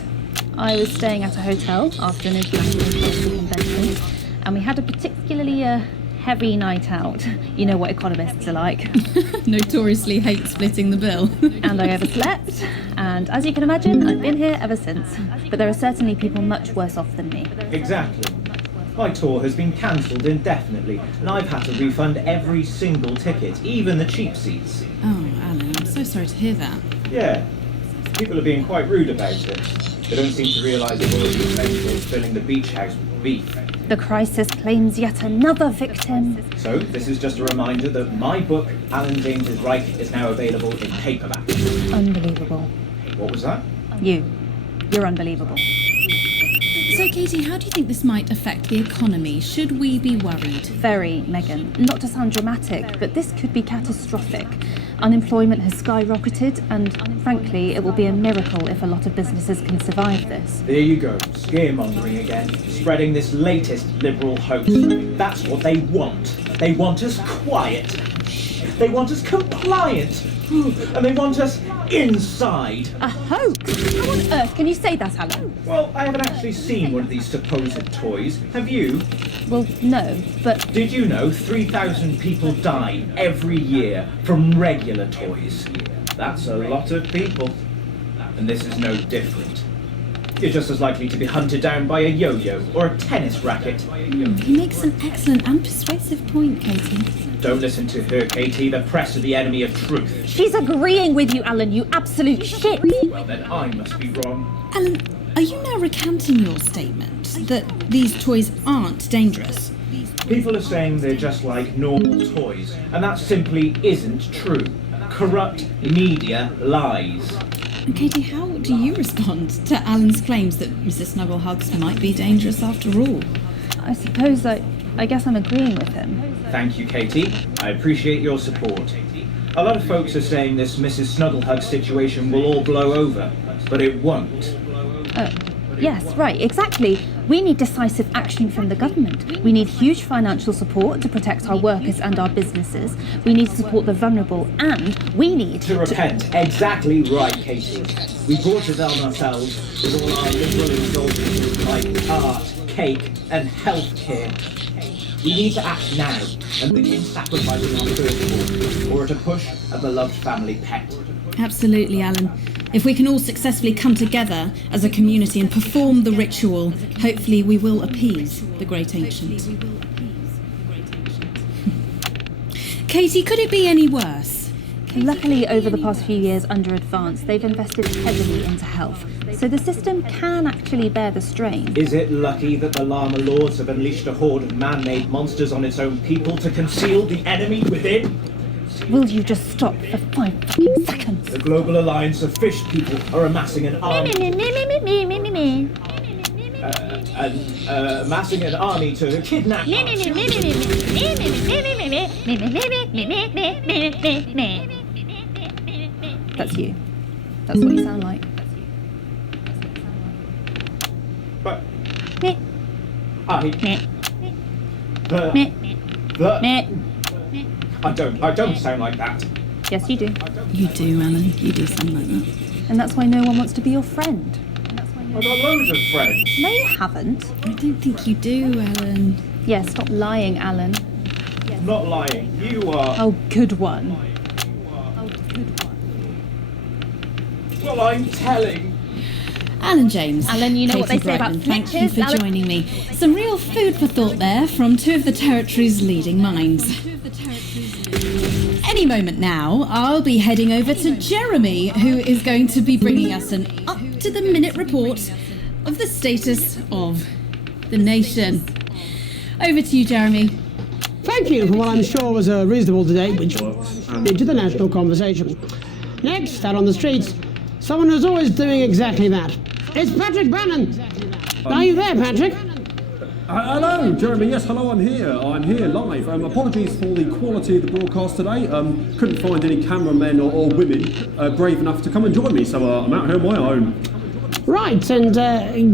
I was staying at a hotel after an international policy convention, and we had a particularly heavy night out. You know what economists are like. Notoriously hate splitting the bill. And I overslept, and as you can imagine, I've been here ever since. But there are certainly people much worse off than me. Exactly. My tour has been cancelled indefinitely, and I've had to refund every single ticket, even the cheap seats. Oh, Alan, I'm so sorry to hear that. Yeah, people are being quite rude about it. They don't seem to realise the world is mental filling the beach house with beef. The crisis claims yet another victim. So, this is just a reminder that my book, Alan James's Reich, is now available in paperback. Unbelievable. What was that? You're unbelievable. So, Katie, how do you think this might affect the economy? Should we be worried? Very, Megan. Not to sound dramatic, but this could be catastrophic. Unemployment has skyrocketed, and frankly, it will be a miracle if a lot of businesses can survive this. There you go, scaremongering again, spreading this latest liberal hoax. That's what they want. They want us quiet. They want us compliant. And they want us inside. A hoax? How on earth can you say that, Alan? Well, I haven't actually seen one of these supposed toys. Have you? Well, no, but... Did you know 3,000 people die every year from regular toys? That's a lot of people. And this is no different. You're just as likely to be hunted down by a yo-yo or a tennis racket. He makes an excellent and persuasive point, Katie. Don't listen to her, Katie. The press are the enemy of truth. She's agreeing with you, Alan, you absolute shit. Well, then I must be wrong. Alan, are you now recanting your statement that these toys aren't dangerous? People are saying they're just like normal toys, and that simply isn't true. Corrupt media lies. And Katie, how do you respond to Alan's claims that Mrs. Snugglehugs might be dangerous after all? I suppose I guess I'm agreeing with him. Thank you, Katie. I appreciate your support. A lot of folks are saying this Mrs. Snugglehug situation will all blow over, but it won't. Yes, right, exactly. We need decisive action from the government. We need huge financial support to protect our workers and our businesses. We need to support the vulnerable, and we need to repent. Exactly right, Katie. We brought it on ourselves with all our liberal indulgences like art, cake, and healthcare. We need to act now and begin sacrificing our firstborn, or to push a beloved family pet. Absolutely, Alan. If we can all successfully come together as a community and perform the ritual, hopefully we will appease the great ancient. Katie, could it be any worse? Luckily, over the past few years under Advance, they've invested heavily into health, so the system can actually bear the strain. Is it lucky that the Llama Lords have unleashed a horde of man-made monsters on its own people to conceal the enemy within? Will you just stop for 5 fucking seconds? The Global Alliance of Fish People are amassing an army. Amassing an army to kidnap That's you. That's what you sound like. But I don't sound like that. Yes, you do. You do, Alan. You do sound like that. And that's why no one wants to be your friend. I've got loads of friends. No, you haven't. I don't think you do, Alan. Yeah, stop lying, Alan. I'm not lying. You are. Oh, good one. Well, I'm telling. Alan James. Alan, you know what they Katie say about Brightman, thank you snitches, for Alan? joining me. Some real food for thought there from two of the territory's leading minds. Any moment now, I'll be heading over to Jeremy, who is going to be bringing us an up-to-the-minute report of the status of the nation. Over to you, Jeremy. Thank you for what I'm sure was a reasonable debate which into the national conversation. Next, out on the streets, someone who's always doing exactly that. It's Patrick Bannon. Are you there, Patrick? Hello, Jeremy. Yes, hello, I'm here. I'm here live. Apologies for the quality of the broadcast today. Couldn't find any cameramen or women brave enough to come and join me, so I'm out here on my own. Right, and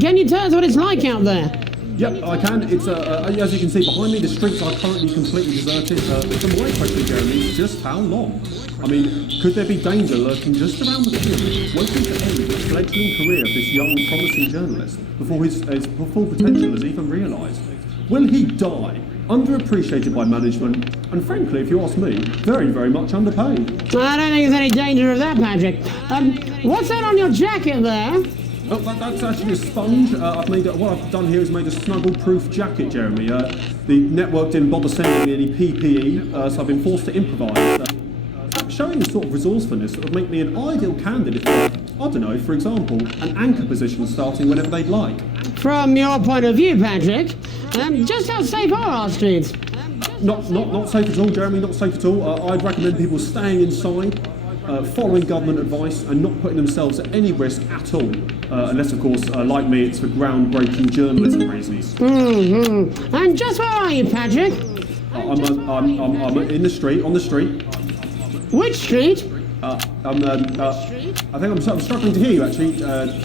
can you tell us what it's like out there? Yep, I can. It's as you can see behind me, the streets are currently completely deserted. So my question, Jeremy, is just how long? I mean, could there be danger lurking just around the corner, waiting to end the fledgling career of this young, promising journalist before his full potential is even realised? Will he die, underappreciated by management, and frankly, if you ask me, very, very much underpaid? I don't think there's any danger of that, Patrick. What's that on your jacket there? Oh, that's actually a sponge. What I've done here is made a snuggle-proof jacket, Jeremy. The network didn't bother sending me any PPE, so I've been forced to improvise. Showing this sort of resourcefulness would make me an ideal candidate for, I don't know, for example, an anchor position starting whenever they'd like. From your point of view, Patrick, just how safe are our streets? Not safe at all, Jeremy, not safe at all. I'd recommend people staying inside, following government advice and not putting themselves at any risk at all. Unless, of course, like me, it's for groundbreaking journalism reasons. Mm-hmm. And just where are you, Patrick? I'm in the street, on the street. Which street? I think I'm struggling to hear you, actually,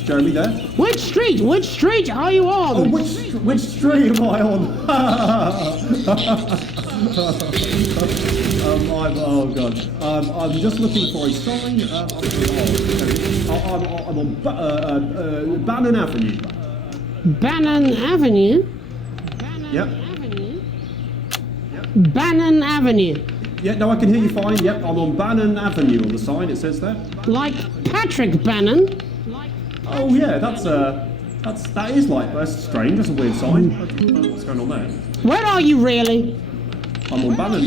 Jeremy, there. Which street? Which street are you on? Oh, which street am I on? Oh, God. I'm just looking for a sign. I'm on Bannon Avenue. Bannon Avenue? Yep. Bannon Avenue. Yeah, no, I can hear you fine. Yep, I'm on Bannon Avenue on the sign, it says there. Like Patrick Bannon? Oh, yeah, that is like, that's strange, that's a weird sign. What's going on there? Where are you really? I'm on Bannon,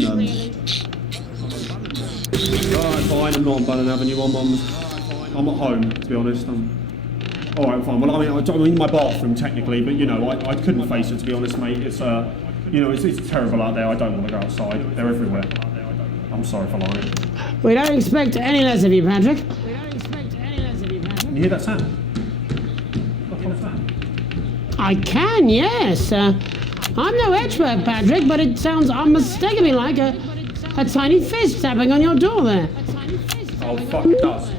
Alright, fine, I'm not on Bannon Avenue, I'm at home, to be honest. Alright, fine, well, I'm in my bathroom, technically, but, you know, I couldn't face it, to be honest, mate. It's, you know, it's terrible out there, I don't want to go outside, they're everywhere. I'm sorry for lying. We don't expect any less of you, Patrick. Can you hear that sound? What kind of sound? I can, yes. I'm no expert, Patrick, but it sounds unmistakably like a tiny fist tapping on your door there. Oh, fuck, it does.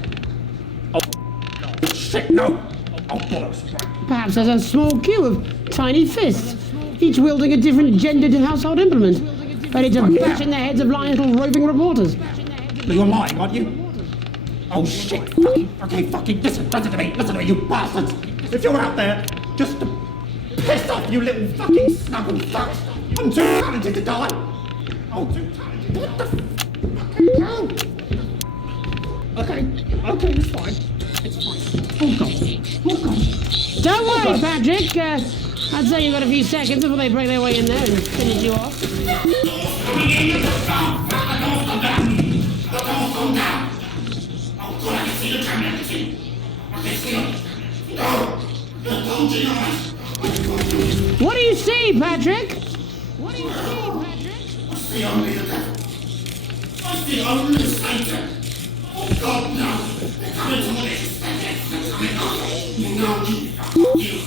Oh, shit, no! Oh, bollocks. Perhaps there's a small queue of tiny fists, each wielding a different gendered household implement, ready to bash in the heads of lying little roving reporters. You're lying, aren't you? Oh, shit. Fucking, listen to me, you bastards. If you're out there, just to piss off, you little fucking snuggle fucks. I'm too talented to die. Oh, too talented. What the fucking hell? Okay, it's fine. It's fine. Oh, God. Don't worry, Patrick. I'd say you've got a few seconds before they break their way in there and finish you off. What do you see, Patrick? What do you see, Patrick? I see only the devil. I see only Satan. Oh, God, no. They're coming to me. They're coming off. You know you.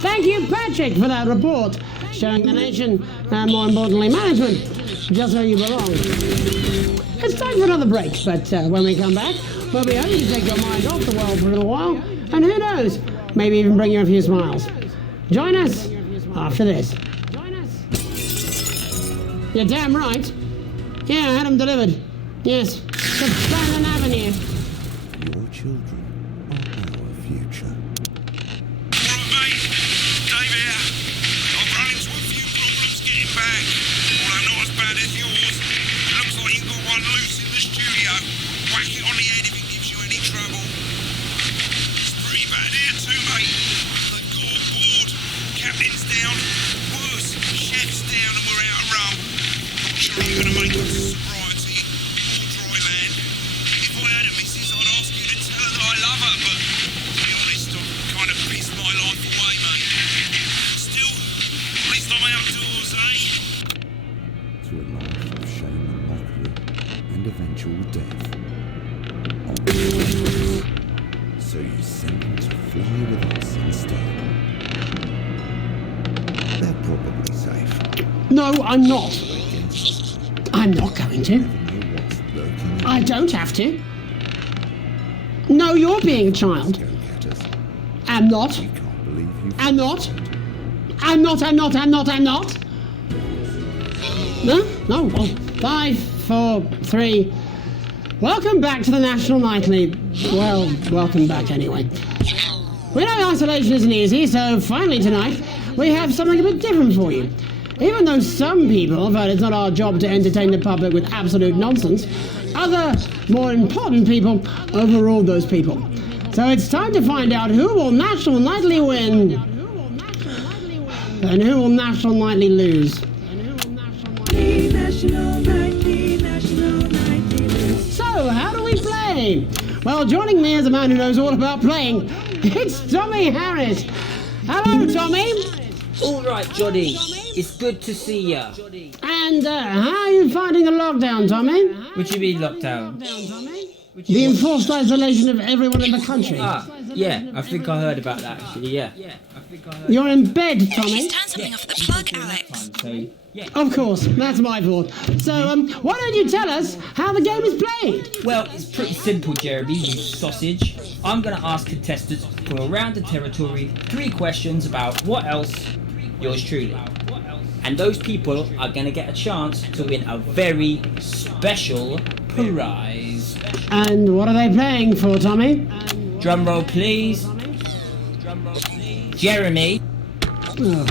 Thank you, Patrick, for that report, showing the nation, and more importantly, management, just where you belong. It's time for another break, but when we come back, we'll be hoping to take your mind off the world for a little while, and who knows, maybe even bring you a few smiles. Join us after this. You're damn right. Yeah, I had them delivered. Yes. To Bannon Avenue. Your children are our future. Alright, mate. Dave here. I've run into a few problems getting back. Although not as bad as yours. It looks like you've got one loose in the studio. Whack it on the head if it gives you any trouble. It's pretty bad here too, mate. They've got a board. Captain's down. Worse, chef's down and we're out of row. Not sure I'm going to make it to sobriety. If I had a missus, I'd ask you to tell her that I love her, but to be honest, I'm kind of pissed No, I'm not. I'm not going to. I don't have to. No, you're being a child. I'm not. I'm not. I'm not. No. Well, 5, 4, 3. Welcome back to the National Nightly. Well, welcome back anyway. We know isolation isn't easy, so finally tonight we have something a bit different for you. Even though some people have heard it's not our job to entertain the public with absolute nonsense, other, more important people overruled those people. So it's time to find out who will National Nightly win and who will National Nightly lose. So, how do we play? Well, joining me is a man who knows all about playing. It's Tommy Harris. Hello, Tommy. All right, Johnny. It's good to see ya. And how are you finding the lockdown, Tommy? What do you mean lockdown? The enforced isolation of everyone in the country. Yeah, I think I heard about that actually, yeah. You're in bed, Tommy. Turn something off at the plug, Alex. Of course, that's my fault. So, why don't you tell us how the game is played? Well, it's pretty simple, Jeremy, you sausage. I'm going to ask contestants from around the territory 3 questions about what else, yours truly. And those people are going to get a chance to win a very special prize. And what are they playing for, Tommy? Drum roll, please. Jeremy. Oh.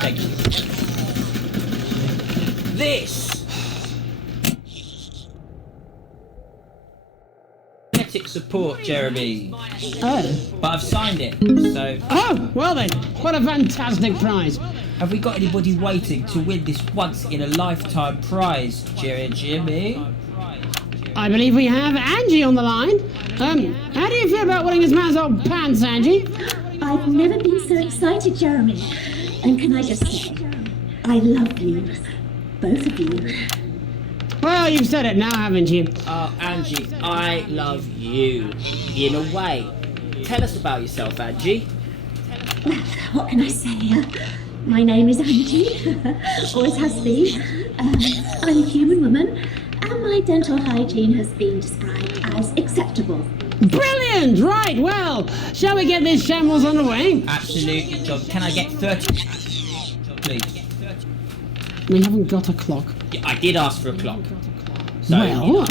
Thank you. This genetic support, Jeremy. Oh. But I've signed it, so. Oh, well then, what a fantastic prize. Have we got anybody waiting to win this once-in-a-lifetime prize, Jimmy? I believe we have Angie on the line. How do you feel about winning this man's old pants, Angie? I've never been so excited, Jeremy. And can I just say, I love you. Both of you. Well, you've said it now, haven't you? Oh, Angie, I love you. In a way. Tell us about yourself, Angie. Well, what can I say? My name is Angie. Always has been. I'm a human woman, and my dental hygiene has been described as acceptable. Brilliant! Right, well, shall we get this shambles on the way? Absolutely, John. Can I get 30? Please. We haven't got a clock. Yeah, I did ask for a clock. So, well,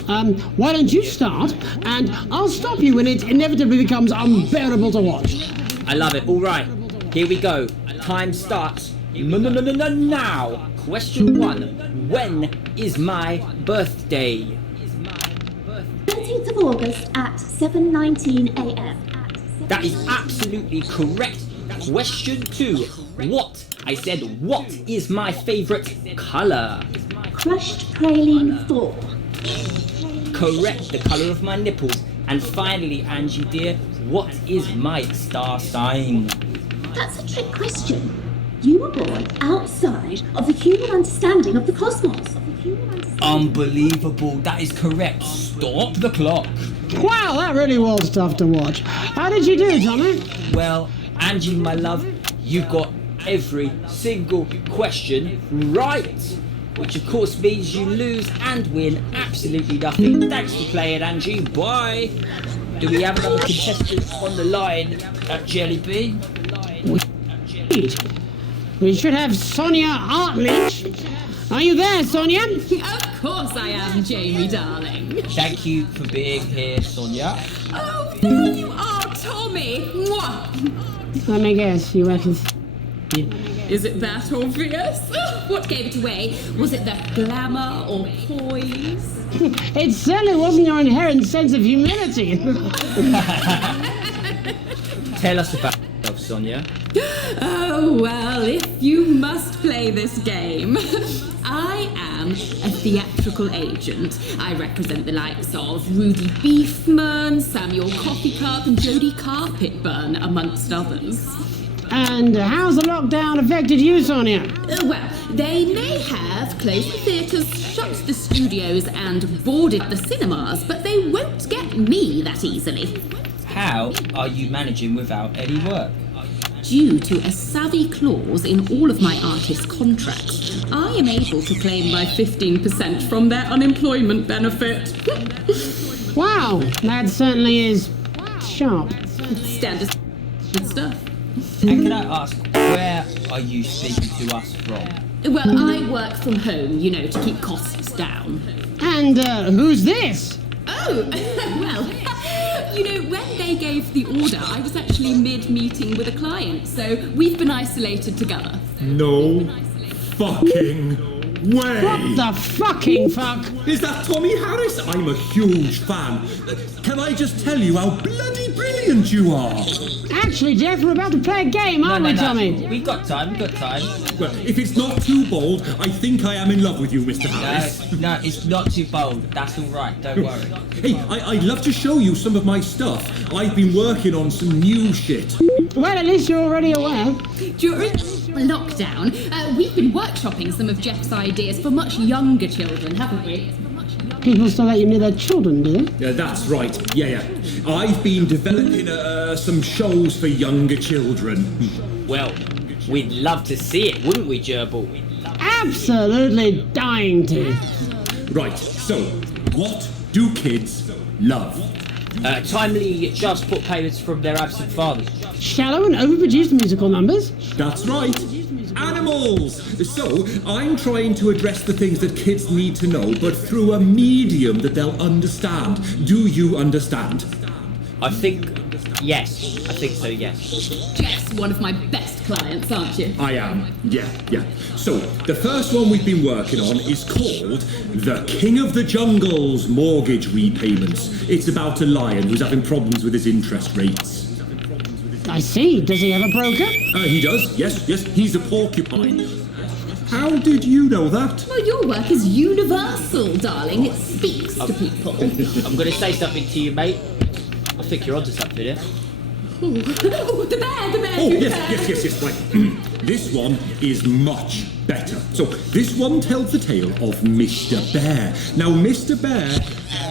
why don't you start, and I'll stop you when it inevitably becomes unbearable to watch. I love it. All right, here we go. Time starts now. Question 1. When is my birthday? 13th of August at 7:19 a.m. That is absolutely correct. Question 2. What? I said, what is my favourite colour? Crushed praline 4. Correct, the colour of my nipples. And finally, Angie dear, what is my star sign? That's a trick question. You were born outside of the human understanding of the cosmos. Unbelievable, that is correct. Stop the clock. Wow, that really was tough to watch. How did you do, Tommy? Well, Angie, my love, you got every single question right. Which of course means you lose and win absolutely nothing. Thanks for playing, Angie. Bye. Do we have another contestant on the line at Jelly Bean? We should have Sonia Artledge. Are you there, Sonia? Of course I am, Jamie, darling. Thank you for being here, Sonia. Oh, there you are, Tommy. Mwah. Let me guess, you reckon... Is it that obvious? What gave it away? Was it the glamour or poise? It certainly wasn't your inherent sense of humility. Tell us about yourself, Sonia. Oh, well, if you must play this game. I am a theatrical agent. I represent the likes of Rudy Beefman, Samuel Coffee Cup, and Jodie Carpetburn, amongst others. And how's the lockdown affected you, Sonia? Well, they may have closed the theatres, shut the studios, and boarded the cinemas, but they won't get me that easily. How are you managing without any work? due to a savvy clause in all of my artist contracts, I am able to claim my 15% from their unemployment benefit. Wow, that certainly is sharp. Standard stuff. And can I ask, where are you speaking to us from? Well, I work from home, you know, to keep costs down. And who's this? Oh, well, you know, when they gave the order, I was actually mid-meeting with a client, so we've been isolated together. No fucking way! What the fucking fuck? Is that Tommy Harris? I'm a huge fan. Can I just tell you how bloody brilliant you are? Actually, Jeff, we're about to play a game, aren't we, Tommy? We've got time. Well, if it's not too bold, I think I am in love with you, Mr. Harris. No, it's not too bold. That's all right. Don't worry. Hey, I'd love to show you some of my stuff. I've been working on some new shit. Well, at least you're already aware. During lockdown, we've been workshopping some of Jeff's ideas for much younger children, haven't we? People still let you near their children, do they? Yeah, that's right. Yeah. I've been developing some shows for younger children. Well, we'd love to see it, wouldn't we, Gerbil? Absolutely dying to. Right, so, what do kids love? Timely transport payments from their absent fathers. Shallow and overproduced musical numbers? That's right. Animals! So, I'm trying to address the things that kids need to know, but through a medium that they'll understand. Do you understand? I think so, yes. Jeff's one of my best clients, aren't you? I am, yeah. So, the first one we've been working on is called The King of the Jungle's Mortgage Repayments. It's about a lion who's having problems with his interest rates. I see. Does he have a broker? He does, yes, he's a porcupine. How did you know that? Well, your work is universal, darling. It speaks to people. I'm going to say something to you, mate. I think you're onto something here. Oh, the bear! Oh, yes, right. This one is much better. So, this one tells the tale of Mr. Bear. Now, Mr. Bear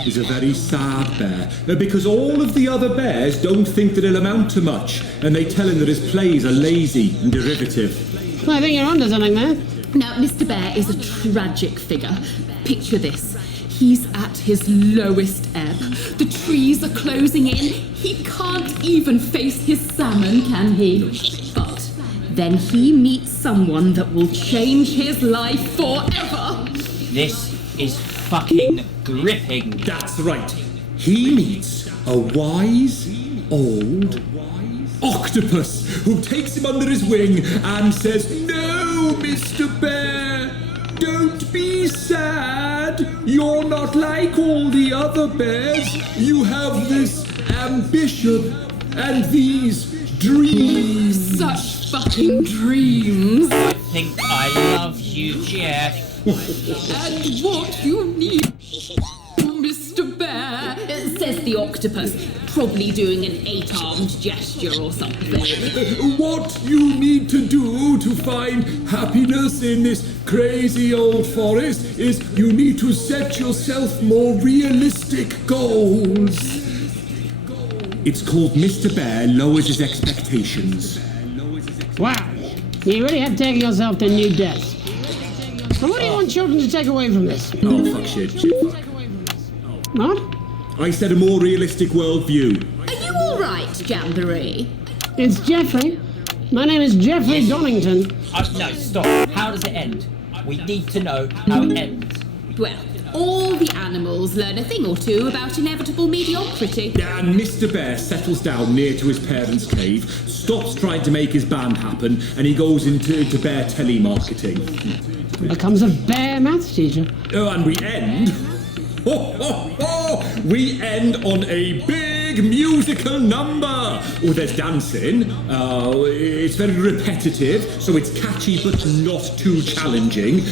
is a very sad bear, because all of the other bears don't think that he'll amount to much, and they tell him that his plays are lazy and derivative. Well, I think you're onto something there. Now, Mr. Bear is a tragic figure. Picture this. He's at his lowest ebb. The trees are closing in. He can't even face his salmon, can he? But then he meets someone that will change his life forever. This is fucking gripping. That's right. He meets a wise old octopus who takes him under his wing and says, "No, Mr. Bear, don't be sad. You're not like all the other bears. You have this ambition and these dreams." Such fucking dreams. I think I love you, Jeff. And what you need, Mr. Bear, says the octopus, probably doing an 8-armed gesture or something. What you need to do to find happiness in this crazy old forest is you need to set yourself more realistic goals. It's called Mr. Bear Lowers His Expectations. Wow, you really have taken yourself to new depths. And what do you want children to take away from this? Oh, fuck shit. What? I said a more realistic worldview. Are you all right, Jamboree? It's Jeffrey. My name is Jeffrey Donington. No, stop. How does it end? We need to know how it ends. Well, all the animals learn a thing or two about inevitable mediocrity. And Mr. Bear settles down near to his parents' cave, stops trying to make his band happen, and he goes into bear telemarketing. Becomes a bear maths teacher. Oh, and we end... We end on a big musical number. Oh, there's dancing. It's very repetitive, so it's catchy but not too challenging.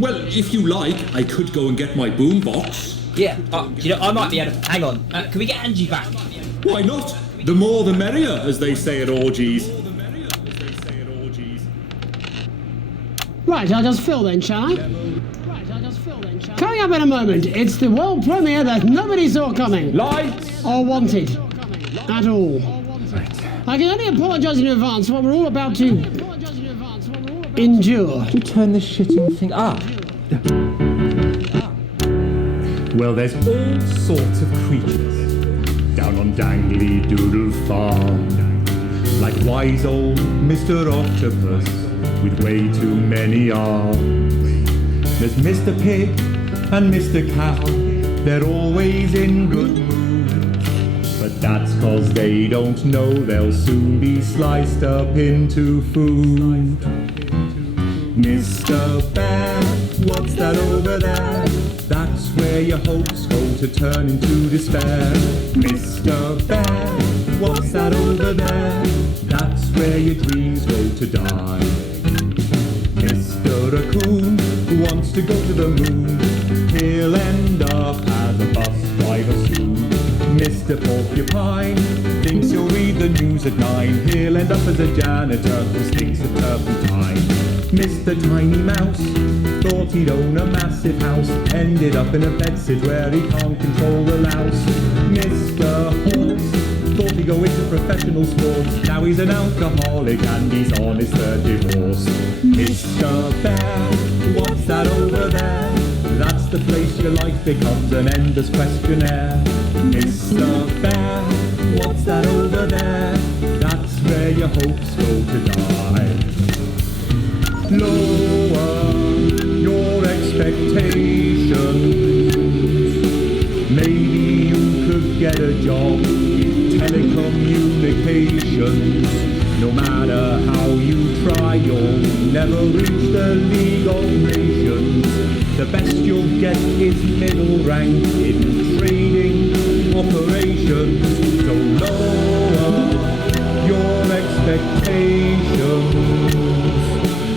Well, if you like, I could go and get my boombox. Yeah, I might be able to... Hang on, can we get Angie back? Why not? The more the merrier, as they say at orgies. Right, I'll just fill then, shall I? Coming up in a moment, it's the world premiere that nobody saw coming. Lights! Or wanted. At all. Right. I can only apologise in advance for what we're all about to endure. You turn this shitting thing up. Well, there's all sorts of creatures down on Dangly Doodle Farm. Like wise old Mr. Octopus with way too many arms. There's Mr. Pig and Mr. Cow, they're always in good mood. But that's 'cause they don't know they'll soon be sliced up into food. Mr. Bear, what's that over there? That's where your hopes go to turn into despair. Mr. Bear, what's that over there? That's where your dreams go to die. Mr. Raccoon wants to go to the moon. He'll end up as a bus driver soon. Mr. Porcupine thinks he'll read the news at 9. He'll end up as a janitor who stinks of turpentine. Mr. Tiny Mouse thought he'd own a massive house. Ended up in a bedsit where he can't control the louse. Mr. Horse thought he'd go into professional sports. Now he's an alcoholic and he's on his third divorce. Mr. Bear, what's that over there? That's the place your life becomes an endless questionnaire. Mr. Bear, what's that over there? That's where your hopes go to die. Lower your expectations. Maybe you could get a job in telecommunications. No matter how you try, you'll never reach the League of Nations. The best you'll get is middle rank in trading operations. So lower your expectations.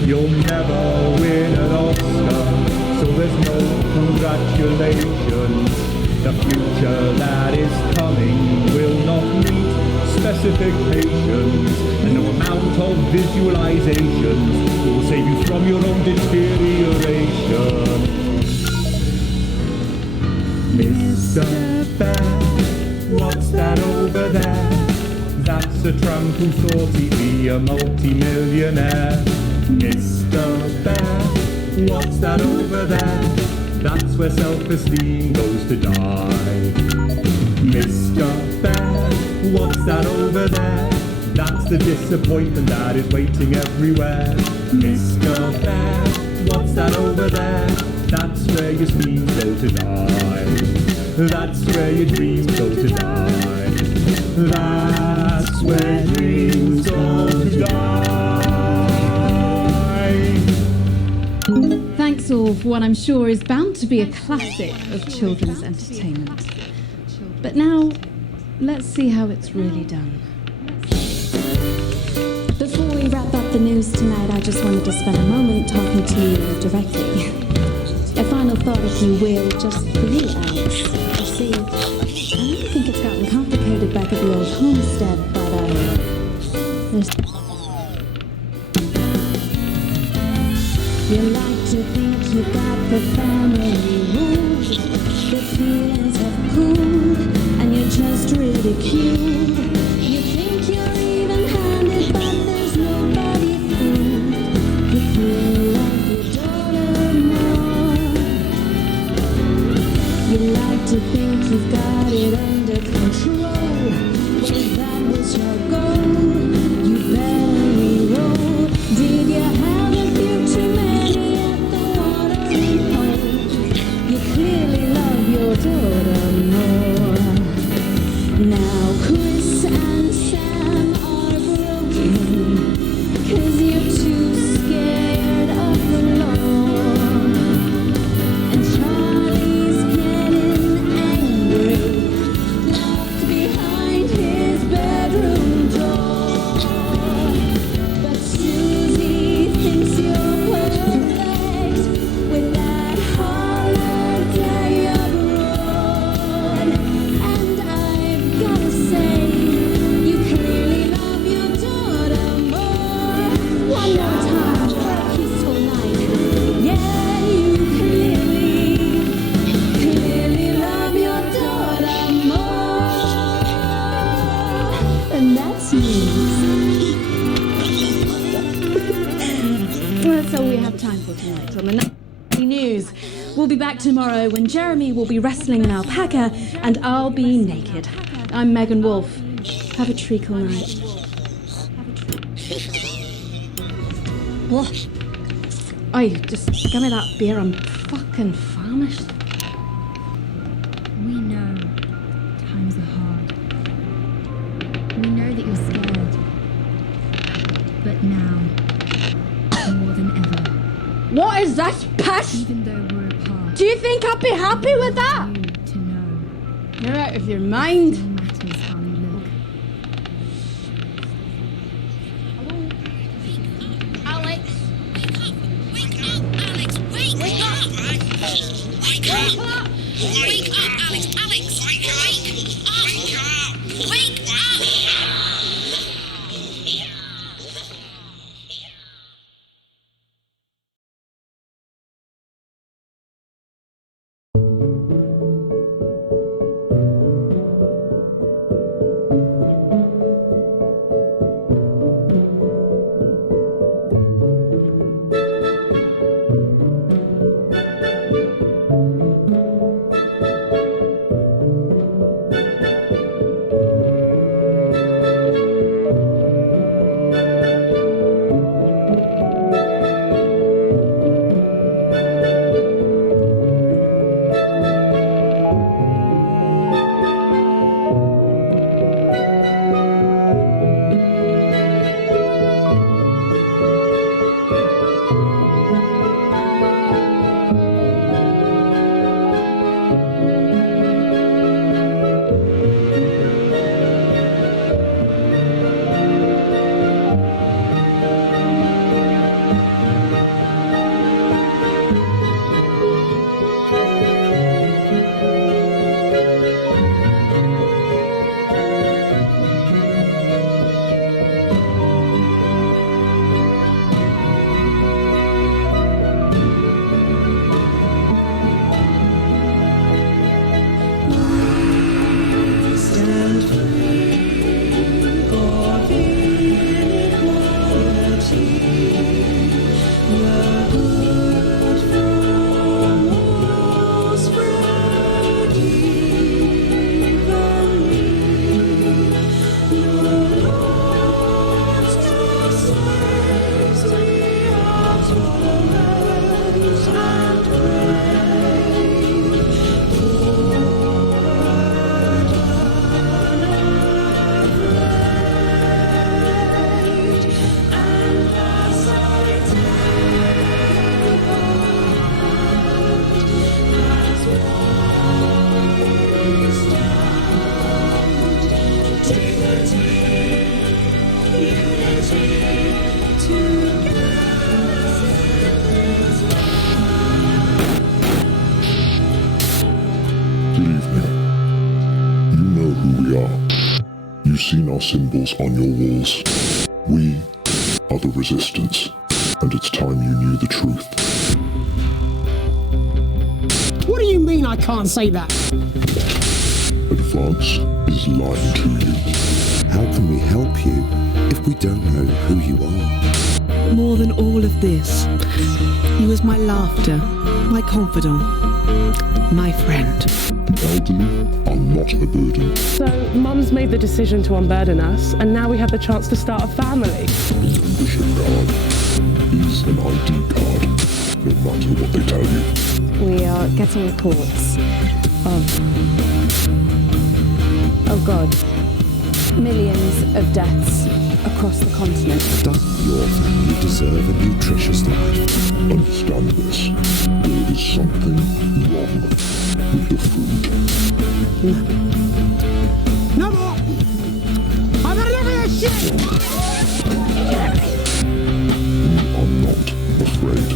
You'll never win an Oscar, so there's no congratulations. The future that is coming will not meet specifications, and no amount of visualizations will save you from your own deterioration. Mr. Bear, what's that over there? That's a tramp who thought he'd be a multi-millionaire. Mr. Bear, what's that over there? That's where self-esteem goes to die. Mr. Bear, what's that over there? That's the disappointment that is waiting everywhere. Mr. Bear, what's that over there? That's where your dreams go to die. That's where your dreams go to die. That's where dreams go to die. Thanks all for what I'm sure is bound to be a classic of children's entertainment. But now, let's see how it's really done. Before we wrap up the news tonight, I just wanted to spend a moment talking to you directly. A final thought, if you will, just for you, Alex. You see, I don't think it's gotten complicated back at the old homestead, but there's... You like to think you got the family rules, the feelings have cooled, and you're just ridiculed. You think you're even-handed, but there's nobody fooled. You feel like your daughter more. You like to think you've got it under control. Well, if that was your goal, you better re-roll. Did you have a future many at the watering hole? You clearly love your daughter more. Now Chris and Sam are broken, 'cause you're too scared of the law. And Charlie's getting angry, back tomorrow when Jeremy will be wrestling an alpaca and I'll be naked. I'm Megan Wolf. Have a treacle night. What? Oi, just give me that beer. I'm fucking famished. We know times are hard. We know that you're scared. But now, more than ever. What is this piss? Even though we're apart. Do you think I'd be happy with that? To know. You're out of your mind. It matters how we look. Alex! Wake up, Alex! Wake up! Wake up! Wake up, Alex! Alex! Wake up! Wake up! You've seen our symbols on your walls. We are the Resistance, and it's time you knew the truth. What do you mean I can't say that? Advance is lying to you. How can we help you if we don't know who you are? More than all of this, he was my laughter, my confidant, my friend. The elderly are not a burden. So, Mum's made the decision to unburden us, and now we have the chance to start a family. The membership card is an ID card, no matter what they tell you. We are getting reports of... oh God, millions of deaths across the continent. Doesn't your family deserve a nutritious life? Understand this. There is something wrong with the food. No more! I've had enough of this shit! We are not afraid.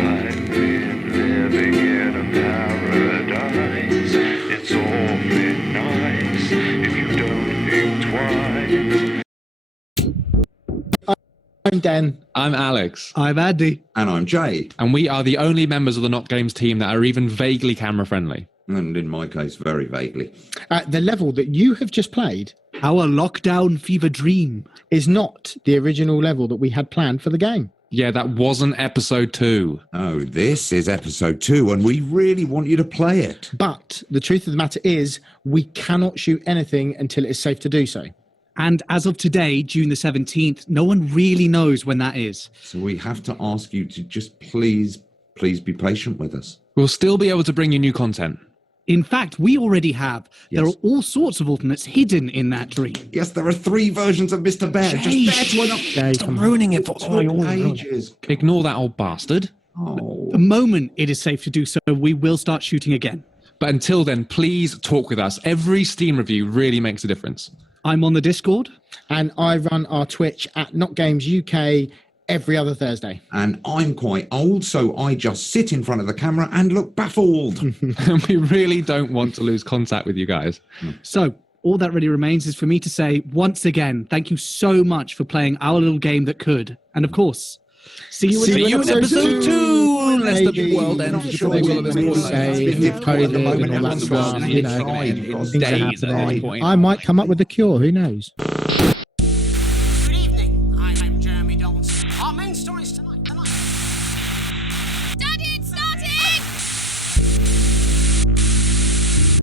I've been living in a I'm Dan. I'm Alex. I'm Andy. And I'm Jay. And we are the only members of the Not Games team that are even vaguely camera friendly. And in my case, very vaguely. The level that you have just played, our lockdown fever dream, is not the original level that we had planned for the game. Yeah, that wasn't episode 2. Oh, this is episode 2, and we really want you to play it. But the truth of the matter is, we cannot shoot anything until it is safe to do so. And as of today, June the 17th, no one really knows when that is. So we have to ask you to just please be patient with us. We'll still be able to bring you new content. In fact, we already have. Yes. There are all sorts of alternates hidden in that dream. Yes, there are 3 versions of Mr. Bear. Just there to Stop ruining it for ages. Ignore that old bastard. Oh. The moment it is safe to do so, we will start shooting again. But until then, please talk with us. Every Steam review really makes a difference. I'm on the Discord. And I run our Twitch at Not Games UK every other Thursday. And I'm quite old, so I just sit in front of the camera and look baffled. And we really don't want to lose contact with you guys. So all that really remains is for me to say, once again, thank you so much for playing our little game that could. And of course, see you in episode 2. Unless the world ends. I might come up with a cure, who knows?